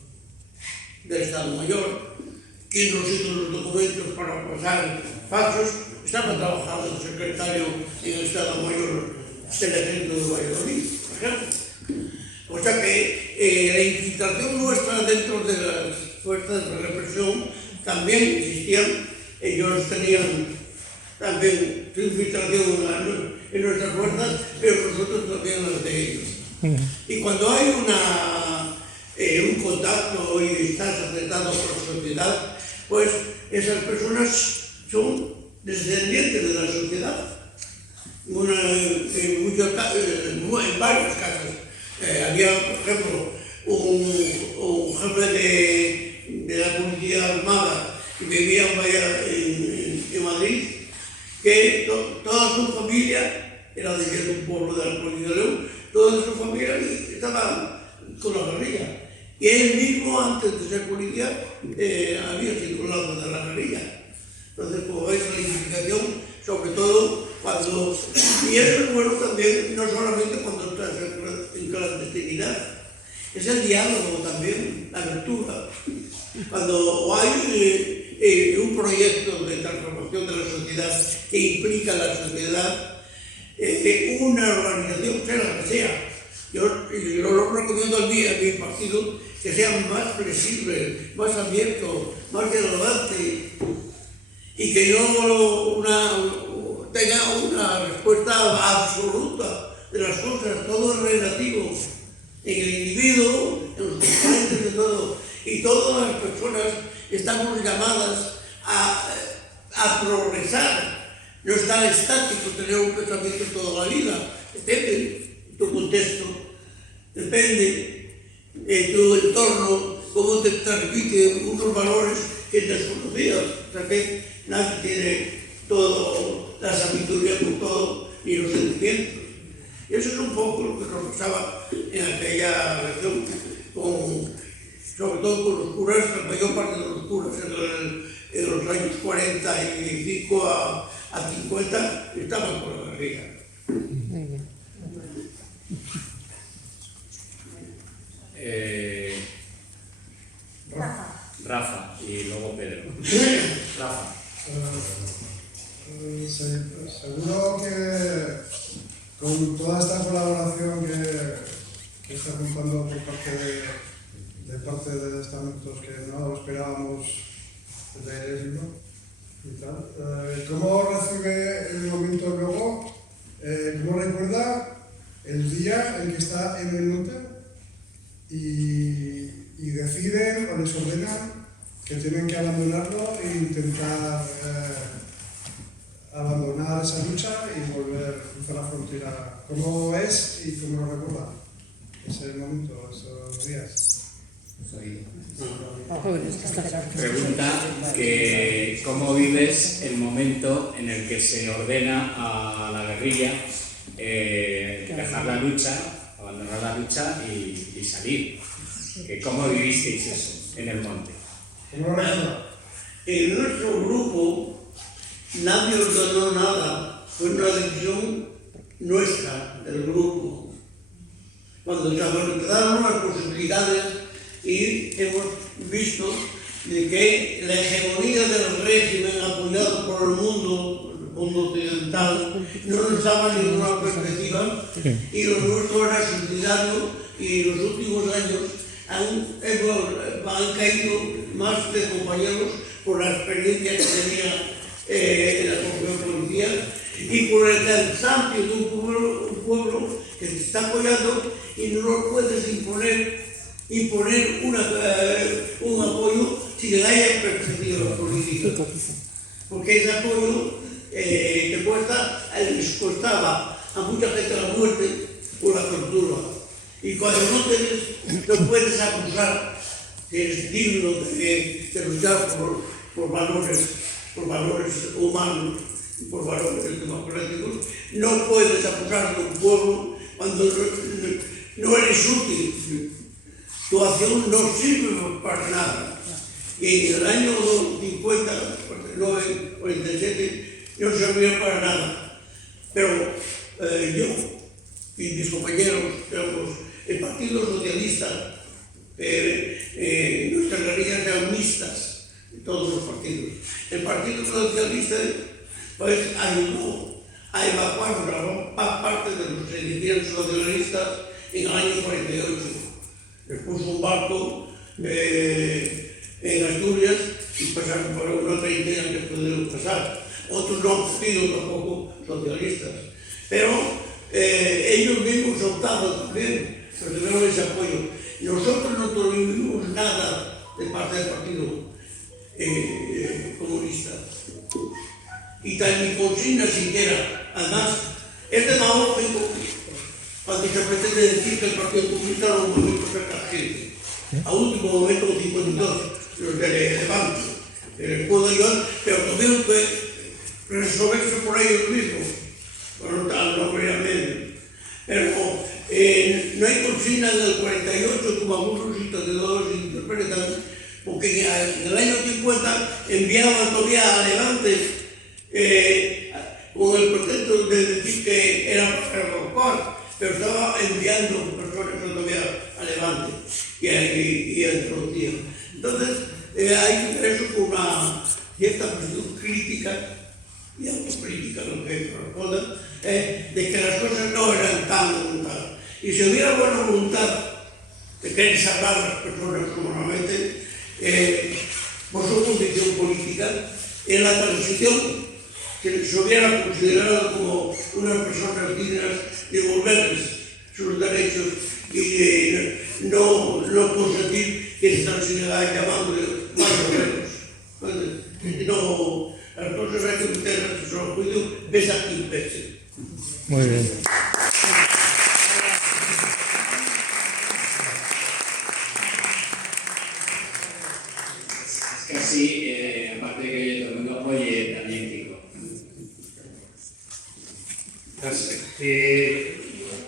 del Estado Mayor, que nos hizo los documentos para pasar falsos, estaba trabajando el secretario en el Estado Mayor del ejército de Valladolid, por ejemplo. O sea que la infiltración nuestra dentro de las fuerzas de represión también existían. Ellos tenían también su infiltración en nuestras fuerzas, pero nosotros también las de ellos. Y cuando hay un contacto y estás aceptado por la sociedad, pues esas personas son descendientes de la sociedad. En varios casos. Había, por ejemplo, un jefe de la Policía Armada que vivía en Madrid, que toda su familia era de un pueblo de la Policía de León, toda su familia estaba con la guerrilla. Y él mismo, antes de ser policía, había sido un lado de la guerrilla. Entonces, como veis, la identificación, sobre todo cuando... Y eso es bueno también, no solamente cuando estás en clandestinidad, es el diálogo también, la apertura. Cuando hay un proyecto de transformación de la sociedad que implica a la sociedad, una organización, sea la que sea, yo lo recomiendo a mi partido, que sea más flexible, más abierto, más dialogante, y que no tenga una respuesta absoluta de las cosas, todo es relativo, en el individuo, en los componentes de todo, y todas las personas estamos llamadas a progresar, no estar estáticos, tener un pensamiento toda la vida, depende de tu contexto, depende de tu entorno, cómo te transmite unos valores que desconocías, o sea que nadie tiene toda la sabiduría con todo, ni los sentimientos. Y eso es un poco lo que nos pasaba en aquella región, sobre todo con los curas, la mayor parte de los curas en los años 45 a 50 estaban con la guerrilla. Rafa y luego Pedro. Rafa. Seguro que con toda esta colaboración que está juntando por parte de estamentos que no esperábamos leer el libro y tal, ¿cómo recibe el momento luego? ¿Cómo recuerda el día en que está en el monte y deciden o les ordenan que tienen que abandonarlo e intentar abandonar esa lucha y volver a cruzar la frontera? ¿Cómo es y cómo lo recuerda ese momento, esos días? Pregunta que cómo vives el momento en el que se ordena a la guerrilla dejar la lucha, abandonar la lucha y salir. ¿Cómo vivisteis eso en el monte? En nuestro grupo nadie ordenó nada, fue una decisión nuestra, del grupo. Cuando se analizaron las posibilidades y hemos visto de que la hegemonía del régimen apoyado por el mundo occidental no nos daba ninguna perspectiva y lo nuestro era solidario, y los últimos años han caído más de compañeros por la experiencia que tenía la propia policía y por el cansancio de un pueblo que te está apoyando y no lo puedes imponer un apoyo si le haya perspectiva política. Porque ese apoyo les costaba a mucha gente la muerte o la tortura. Y cuando no puedes acusar que eres digno de luchar por valores humanos por valores democráticos, no puedes acusar de un pueblo cuando no eres útil. Tu acción no sirve para nada. Y en el año 50, 49, 47, no servía para nada. Pero yo y mis compañeros, el Partido Socialista, nuestras guerrillas eran mixtas, todos los partidos. El Partido Socialista pues, ayudó a evacuar una parte de los edificios socialistas en el año 48. Les puso un barco en Asturias y pasaron por una treintena que pudieron pasar. Otros no han sido tampoco socialistas. Pero ellos mismos optaron también, pero tuvieron ese apoyo. Nosotros no tuvimos nada de parte del Partido Comunista. Y tan ni consigna siquiera. Además, es demagógico cuando se pretende decir que el Partido Comunista era un movimiento gente. A último momento, 52, los de Levante, el escudo de Iván, pero tuvieron que resolverse por ellos mismos. Bueno, no habría medio. Pero no hay consigna del 48, como algunos historiadores interpretan, porque en el año 50 enviaban todavía a Levante con el pretexto de decir que era para evacuar, pero estaba enviando personas todavía a Levante y a Andalucía. Entonces, hay que ver eso con una cierta posición crítica y autocrítica, lo que corresponda, de que las cosas no eran tan. Y si hubiera buena voluntad de querer salvar a las personas como normalmente, por su condición política, en la transición se hubiera considerado como unas personas dignas de devolverles sus derechos y no consentir que se están llamando más o menos. No, las cosas hay que meterlas en su juicio, ves aquí, pese. Muy bien. Es casi, aparte de que todo el mundo oye también Kiko.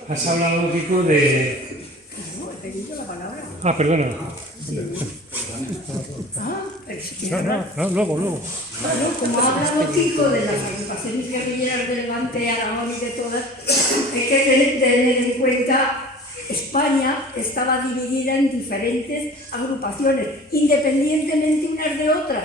Has hablado, Kiko, de... No, he pedido la palabra. Ah, perdona. No, luego. Bueno, como ha hablado Kiko de las agrupaciones guerrilleras del Levante, Aragón y de todas, hay que tener en cuenta España estaba dividida en diferentes agrupaciones, independientemente unas de otras.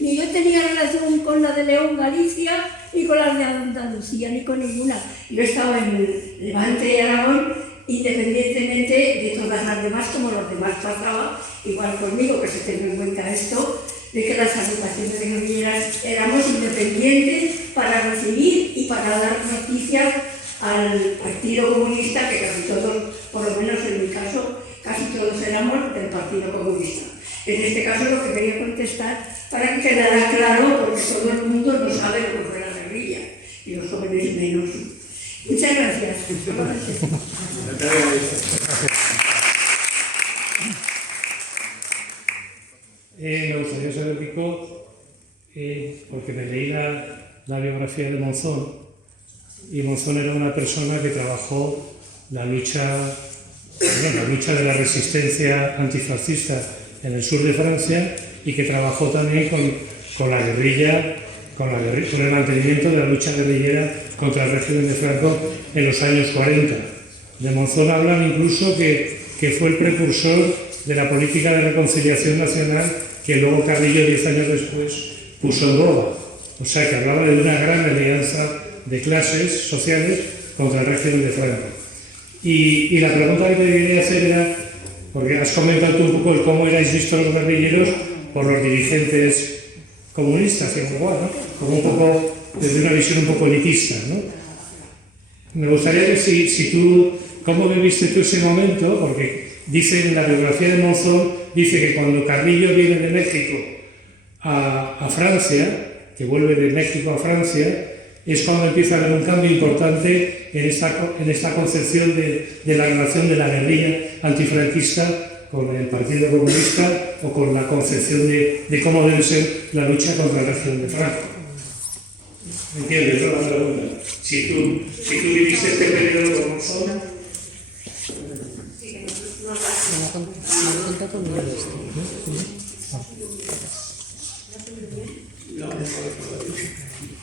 Ni yo tenía relación con la de León, Galicia, ni con las de Andalucía, ni con ninguna. Yo estaba en el Levante y Aragón, independientemente de todas las demás, como los demás pasaba, igual conmigo, que se tenga en cuenta esto, de que las agrupaciones guerrilleras éramos independientes para recibir y para dar noticias al Partido Comunista, que casi todos, por lo menos en mi caso, casi todos éramos del Partido Comunista. En este caso lo que quería contestar para que quedara claro, porque todo el mundo no sabe lo que fue la guerrilla, y los jóvenes menos. Muchas gracias. Me gustaría saber, Kiko, porque me leí la biografía de Monzón, y Monzón era una persona que trabajó la lucha de la resistencia antifascista en el sur de Francia y que trabajó también con la guerrilla, con el mantenimiento de la lucha guerrillera contra el régimen de Franco en los años 40. De Monzón hablan incluso que fue el precursor de la política de reconciliación nacional que luego Carrillo 10 años después puso en boga. O sea que hablaba de una gran alianza de clases sociales contra el régimen de Franco. Y la pregunta que te quería hacer era, porque has comentado tú un poco el cómo erais vistos los guerrilleros por los dirigentes comunistas, que igual, ¿no? Como un poco, desde una visión un poco elitista, ¿no? Me gustaría que si tú, ¿cómo viviste tú ese momento? Porque dice en la biografía de Monzón, dice que cuando Carrillo viene de México a Francia, que vuelve de México a Francia, es cuando empieza a haber un cambio importante en esta concepción de la relación de la guerrilla antifranquista con el Partido Comunista o con la concepción de cómo debe ser la lucha contra el régimen de Franco. ¿Entiendes, no? La pregunta. Si tú viviste este periodo con Monzón,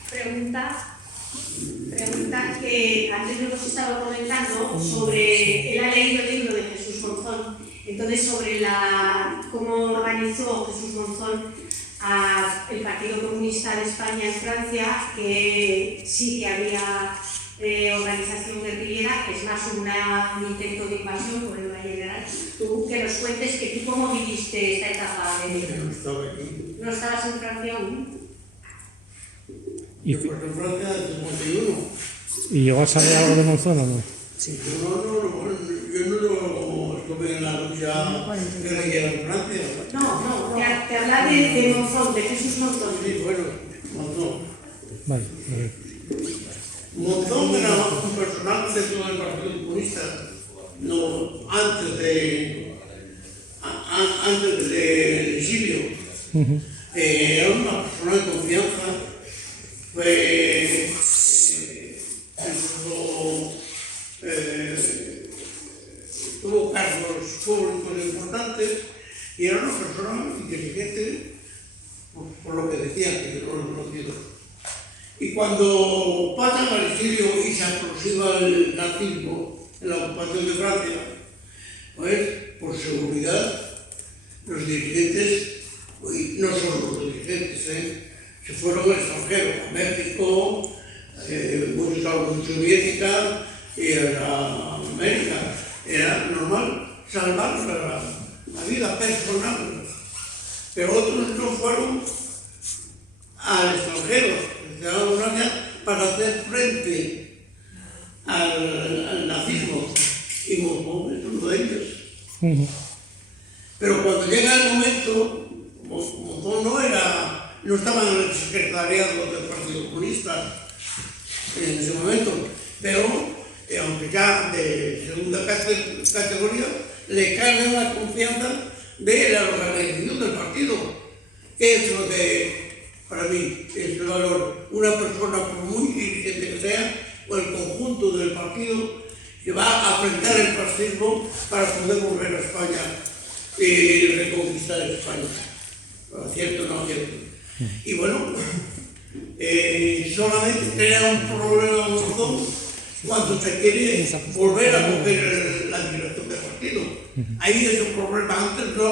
Pregunta que antes hemos estado comentando sobre, él ha leído el libro de Jesús Monzón, entonces sobre cómo organizó Jesús Monzón el Partido Comunista de España en Francia, que sí que había organización guerrillera, que es más un intento de invasión por el Valle de Arán. Tú que nos cuentes que tú cómo viviste esta etapa de vida. No estaba aquí. ¿No estabas en Francia aún? Yo fui en Francia en el 51. ¿y llegó a saber algo de Monzón o no? Yo no estuve en la lucha guerrillera en Francia. No, te habla de Monzón, de Jesús Monzón. Sí, bueno, Monzón. Vale, a ver. Monzón era un personaje dentro del Partido Comunista, no, antes del exilio. Era una persona de confianza, tuvo cargos públicos importantes y era una persona inteligente por lo que decían, que yo lo he conocido. Y cuando pasan al exilio y se aproxima el nazismo en la ocupación de Francia, pues por seguridad los dirigentes, y no solo los dirigentes, se fueron al extranjero, a México, muchos a la Unión Soviética y a América. Era normal salvar la vida personal, pero otros no fueron al extranjero, para hacer frente al nazismo, y Monzón es uno de ellos. Pero cuando llega el momento, Monzón no estaba en el secretariado del Partido Comunista en ese momento, pero aunque ya de segunda categoría, le cargan la confianza de la organización del partido, que es lo que para mí es el valor. Una persona, por muy dirigente que sea, o el conjunto del partido, que va a enfrentar el fascismo para poder volver a España y reconquistar España. ¿Cierto o no cierto? Y bueno, solamente crea un problema Monzón cuando se quiere volver a coger la dirección del partido. Ahí es un problema, antes no.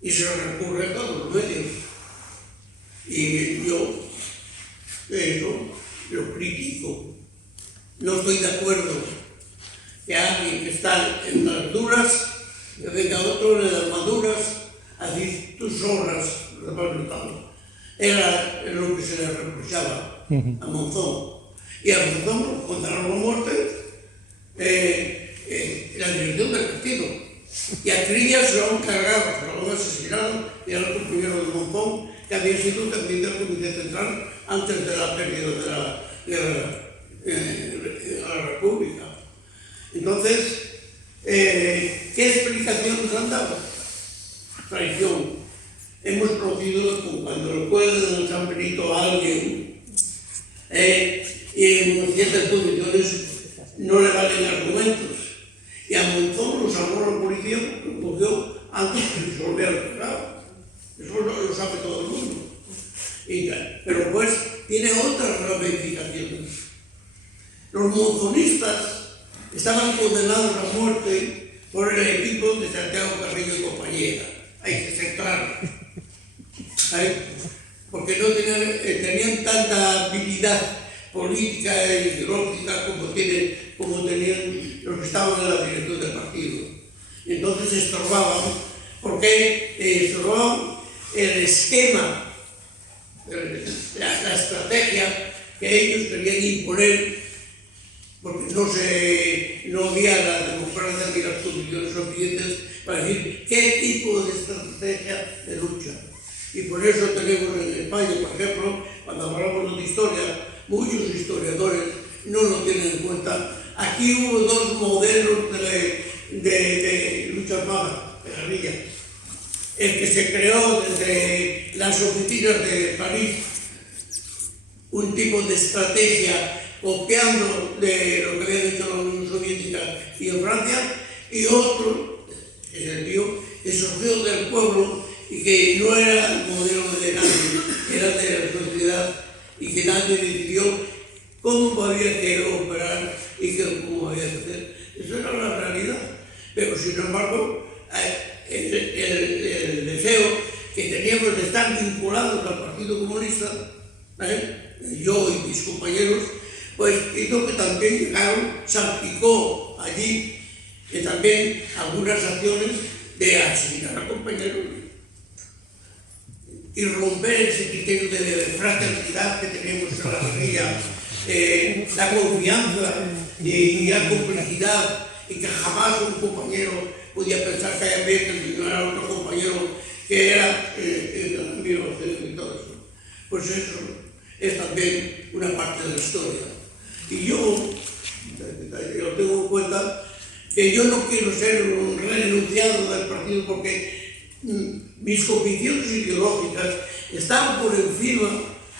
Y se recurre a todos los medios. Y yo eso lo critico. No estoy de acuerdo que alguien que está en las duras, que venga otro en las maduras, así tú sobras representado. Era lo que se le reprochaba a Monzón. Y a Monzón condenaron la muerte la dirección del partido. Y a Trillas se lo han cargado, se lo han asesinado, y era el compañero de Monzón, que había sido también del Comité Central antes de la pérdida de la República. Entonces, ¿qué explicación nos han dado? Traición. Hemos conocido como cuando le cuelgan en San Benito a alguien y en ciertas condiciones no le valen argumentos. Y a Monzón lo salvó la policía, lo cogió antes que resolver el pecado. Eso lo sabe todo el mundo. Pero pues tiene otras ramificaciones. Los monzonistas estaban condenados a muerte por el equipo de Santiago Carrillo y compañía. Hay que ser claro. Porque no tenían tanta habilidad política e ideológica como tenían los que estaban en la dirección del partido. Entonces estorbaban, porque estorbaban el esquema, la estrategia que ellos querían imponer, porque no había la democracia ni las condiciones suficientes para decir qué tipo de estrategia de lucha. Y por eso tenemos en España, por ejemplo, cuando hablamos de historia, muchos historiadores no lo tienen en cuenta. Aquí hubo dos modelos de lucha armada, de guerrilla. El que se creó desde las oficinas de París un tipo de estrategia copiando de lo que había hecho la Unión Soviética y en Francia, y otro, que es el mío, que surgió del pueblo y que no era el modelo de nadie, era de la sociedad, y que nadie decidió cómo había que operar y cómo había que hacer. Eso era la realidad. Pero sin embargo, el deseo que teníamos de estar vinculados al Partido Comunista, yo y mis compañeros, pues hizo que también llegaron, salpicó allí también algunas acciones de asesinar a compañeros y romper ese criterio de fraternidad que tenemos en la guerrilla, la confianza y la complicidad, y que jamás un compañero podía pensar que había que eliminar a otro compañero que era el amigo y todo eso. Pues eso es también una parte de la historia. Y yo tengo en cuenta que yo no quiero ser un renunciado del partido porque mis convicciones ideológicas están por encima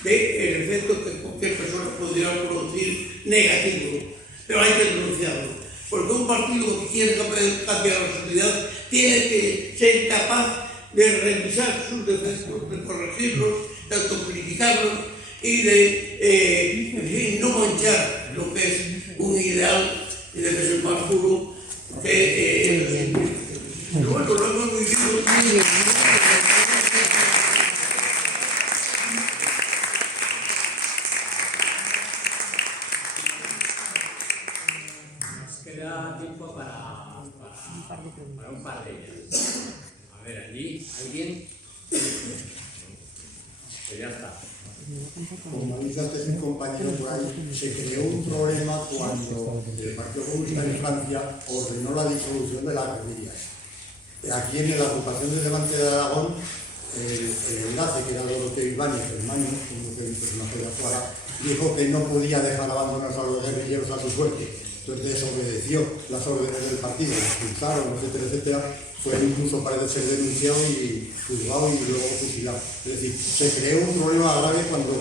del efecto que cualquier persona podría producir negativo. Pero hay que denunciarlo. Porque un partido que quiere cambiar la sociedad tiene que ser capaz de revisar sus defectos, de corregirlos, de autocriticarlos y de en fin, no manchar lo que es un ideal y debe ser más puro que pero bueno, lo hemos vivido. Queda tiempo para un par de ellas. A ver, allí, ¿alguien? Pues ya está. Como dice antes mi compañero por ahí, se creó un problema cuando el Partido Comunista en Francia ordenó la disolución de las guerrillas. Aquí en la ocupación de Levante de Aragón, el enlace, que era Doroteo Ibáñez, hermano, un personaje de afuera, dijo que no podía dejar abandonar a los guerrilleros a su suerte. Entonces desobedeció las órdenes del partido, lo expulsaron, etcétera, etcétera. Fue incluso, parece ser, denunciado y juzgado y luego fusilado. Es decir, se creó un problema grave cuando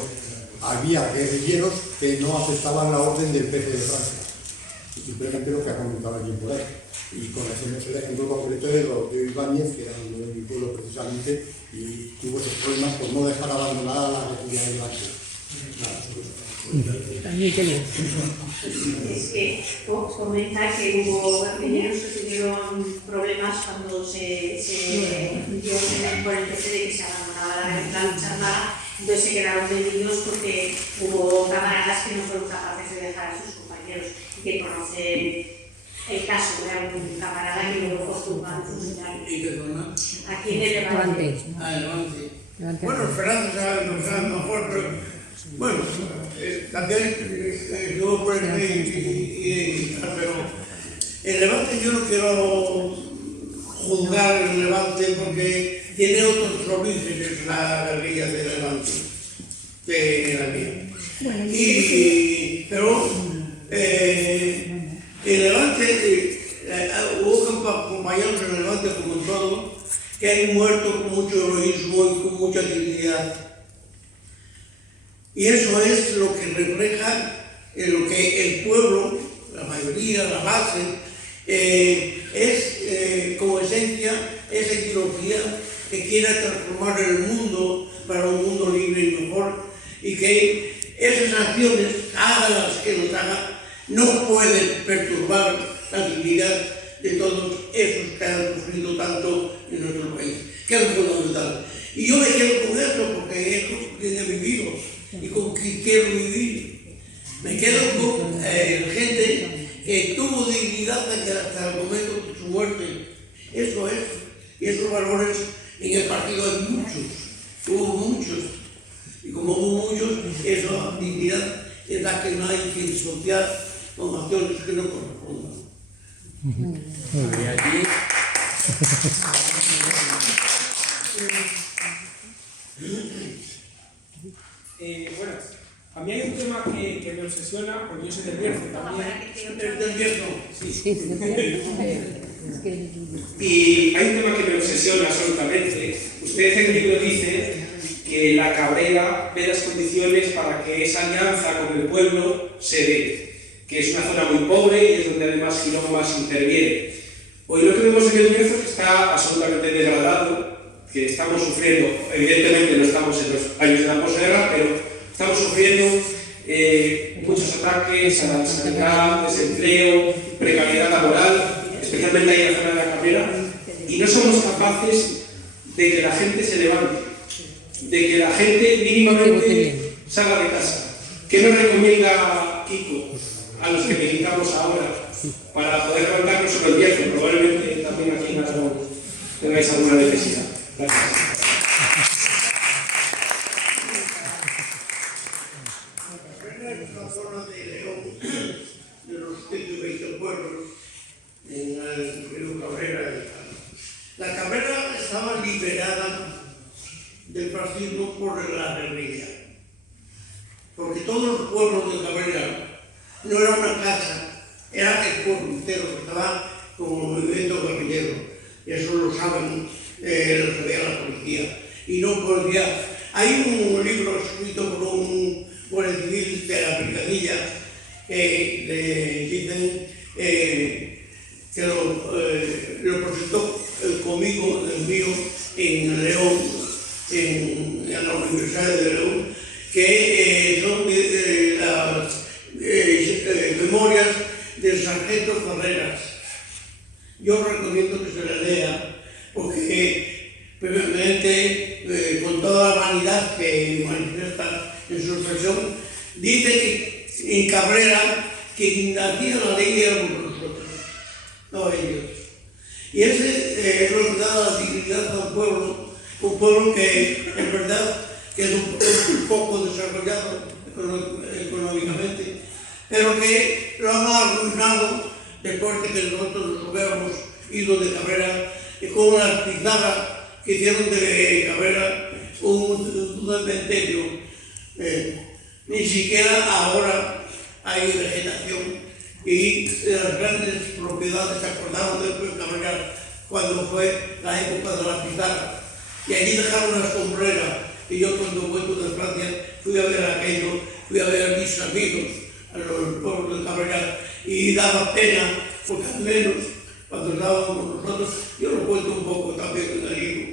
había guerrilleros que no aceptaban la orden del PP de Francia. Y simplemente lo que ha comentado alguien por ahí. Y conocemos el ejemplo concreto de Doroteo Ibáñez, que era uno de mi pueblo precisamente, y tuvo esos problemas por no dejar abandonada la guerrilla de Levante. Es que comenta que hubo guerrilleros que tuvieron problemas cuando se dio por el PC de que se abandonaba la lucha armada, entonces se quedaron vendidos porque hubo camaradas que no fueron capaces de dejar a sus compañeros y que conocen el caso de un camarada que luego fue juzgado. ¿Y qué zona? Aquí en el Levante. Ah, Levante. Bueno, Esperanza sabe mejor, pero bueno, también yo por el pero el Levante yo no quiero juzgar el Levante porque tiene otros orígenes la guerrilla de Levante que la mía. Pero el Levante, hubo compañeros en el Levante como en todo, que han muerto con mucho heroísmo y con mucha dignidad. Y eso es lo que refleja lo que el pueblo, la mayoría, la base, es como esencia, esa ideología que quiera transformar el mundo para un mundo libre y mejor, y que esas acciones, hágalas que nos hagan, no pueden perturbar la dignidad de todos esos que han sufrido tanto en nuestro país, que es fundamental. Y yo me quedo con eso porque es lo que he vivido y con quien quiero vivir. Me quedo con gente que tuvo dignidad hasta el momento de su muerte. Eso es. Y esos valores en el partido hay muchos. Hubo muchos. Y como hubo muchos, esa dignidad es la que no hay que disociar con acciones que no correspondan. Y allí... Bueno, a mí hay un tema que me obsesiona, porque yo soy del Bierzo también. ¿Del Bierzo? Sí. Y hay un tema que me obsesiona absolutamente. Usted en el libro dice que la Cabrera ve las condiciones para que esa alianza con el pueblo se dé, que es una zona muy pobre y es donde además Girón más interviene. Hoy lo que vemos en el Bierzo es que está absolutamente degradado, que estamos sufriendo, evidentemente no estamos en los años de la posguerra, pero estamos sufriendo muchos ataques a la sanidad, desempleo, precariedad laboral, especialmente ahí en la zona de la Cabrera, y no somos capaces de que la gente se levante, de que la gente mínimamente salga de casa. ¿Qué nos recomienda Kiko a los que militamos ahora para poder levantarnos sobre el Bierzo? Probablemente también aquí en Aragón tengáis alguna necesidad. Gracias. Es una zona de León, de los 120 pueblos, en el río Cabrera. La Cabrera estaba liberada del fascismo por la guerrilla, porque todos los pueblos de Cabrera no era una casa, era el pueblo entero que estaba como movimiento guerrillero, y eso lo saben, lo sabía la policía, y no podía. Hay un libro escrito por un guardia civil de la Brigadilla que dicen que lo presentó conmigo, el mío, en León, en la Universidad de León, que son las memorias del sargento Ferreras. Yo recomiendo que se la lea, porque previamente, con toda la vanidad que manifiesta en su expresión, dice que en Cabrera quien hacía la ley éramos nosotros, no ellos. Y ese es lo que da la dignidad a un pueblo que en verdad que es un poco desarrollado económicamente, pero que lo han arruinado después de que nosotros nos hubiéramos ido de Cabrera, y con las pizarras que hicieron de Cabrera un cementerio. Ni siquiera ahora hay vegetación, y las grandes propiedades se acordaron de Cabrera cuando fue la época de la pizarra, y allí dejaron una escombrera. Y yo, cuando vuelto de Francia, fui a ver aquello, fui a ver a mis amigos, a los pueblos de Cabrera, y daba pena, porque al menos cuando estábamos con nosotros, yo lo cuento un poco también en el libro,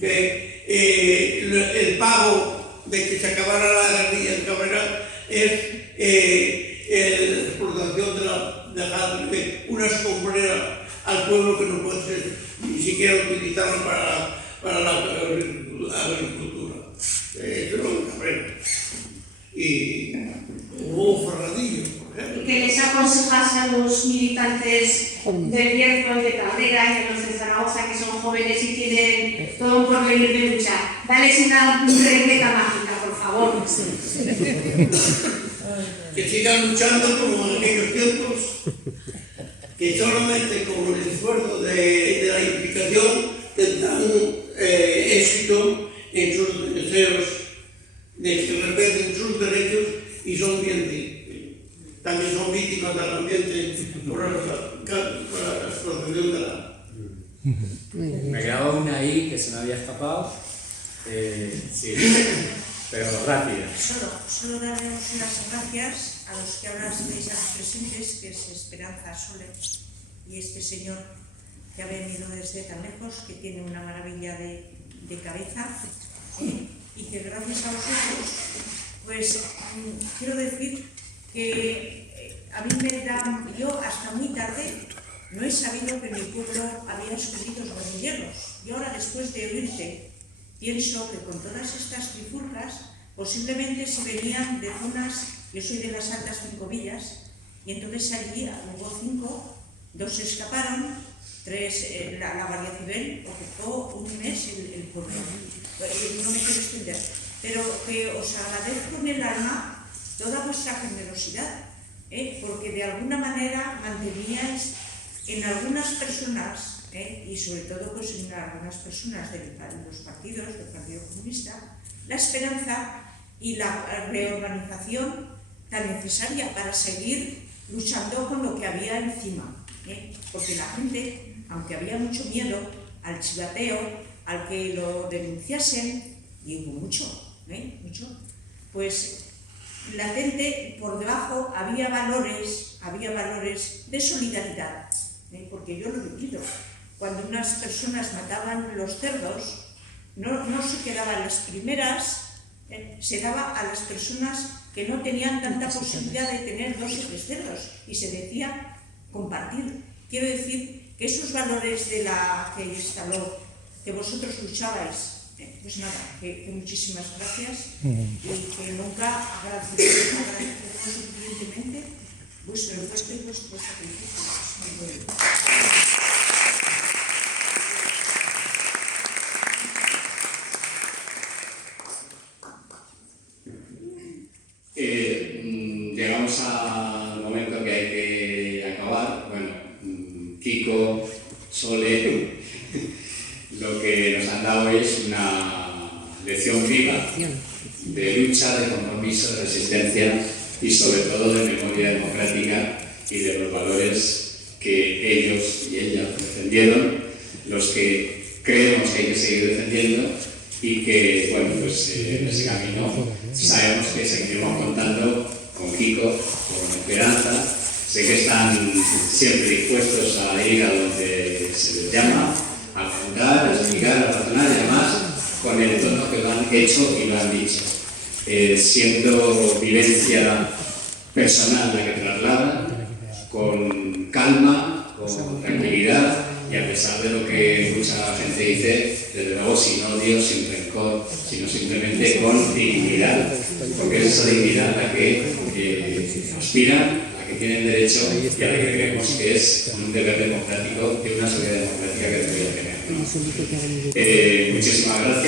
que el pago de que se acabara la guerrilla en Cabrera es la explotación de una escombrera al pueblo que no puede ser ni siquiera utilizarlo para la agricultura. Eso era un Cabrera. Y hubo un Ferradillo, por ejemplo. ¿Y qué les aconsejas a los militantes del Bierzo y de Cabrera y de los de Zaragoza, que son jóvenes y tienen todo un porvenir de luchar? Dales una receta mágica, por favor. Que sigan luchando como en aquellos tiempos, que solamente con el esfuerzo de la implicación tendrán éxito en sus deseos, de que respeten sus derechos y son también son víctimas del ambiente por la explotación de la... Me quedaba una ahí que se me había escapado. Sí, pero rápida. Solo daremos unas gracias a los que ahora estáis presentes, que es Esperanza Sole y este señor que ha venido desde tan lejos, que tiene una maravilla de cabeza, y que gracias a vosotros, pues quiero decir que a mí me da, yo hasta muy tarde no he sabido que en mi pueblo había subidos guerrilleros. Y ahora, después de oírte, pienso que con todas estas trifulcas posiblemente se venían de zonas, yo soy de las Altas 5 Villas, y entonces allí hubo 5, 2 se escaparon, 3, la Guardia Civil ocupó un mes el pueblo. No me quiero extender, pero que os agradezco en el alma toda vuestra generosidad, porque de alguna manera manteníais en algunas personas, y sobre todo pues en algunas personas de los partidos, del Partido Comunista, la esperanza y la reorganización tan necesaria para seguir luchando con lo que había encima, porque la gente, aunque había mucho miedo al chivateo, al que lo denunciasen, y hubo mucho, mucho, pues latente por debajo había valores de solidaridad, porque yo lo he vivido. Cuando unas personas mataban los cerdos, no se quedaban las primeras, se daba a las personas que no tenían tanta posibilidad de tener 2 o 3 cerdos, y se decía compartir. Quiero decir que esos valores de la que instaló, que vosotros luchabais, pues nada, que muchísimas gracias, y que nunca agradeceremos suficientemente vuestro esfuerzo y vuestro sacrificio. Llegamos al momento que hay que acabar. Bueno, Kiko, Sole, lo que nos han dado es una lección viva de lucha, de compromiso, de resistencia y sobre todo de memoria democrática y de los valores que ellos y ellas defendieron, los que creemos que hay que seguir defendiendo y que, bueno, pues en ese camino sabemos que seguiremos contando con Kiko, con Esperanza. Sé que están siempre dispuestos a ir a donde se les llama, a preguntar, a explicar, a razonar y además con el tono que lo han hecho y lo han dicho. Siendo vivencia personal la que trasladan, con calma, con tranquilidad y a pesar de lo que mucha gente dice, desde luego sin odio, sin rencor, sino simplemente con dignidad, porque es esa dignidad la que aspiran, la que tienen derecho y a la que creemos que es un deber democrático de una sociedad democrática que debería tener. Muchísimas gracias.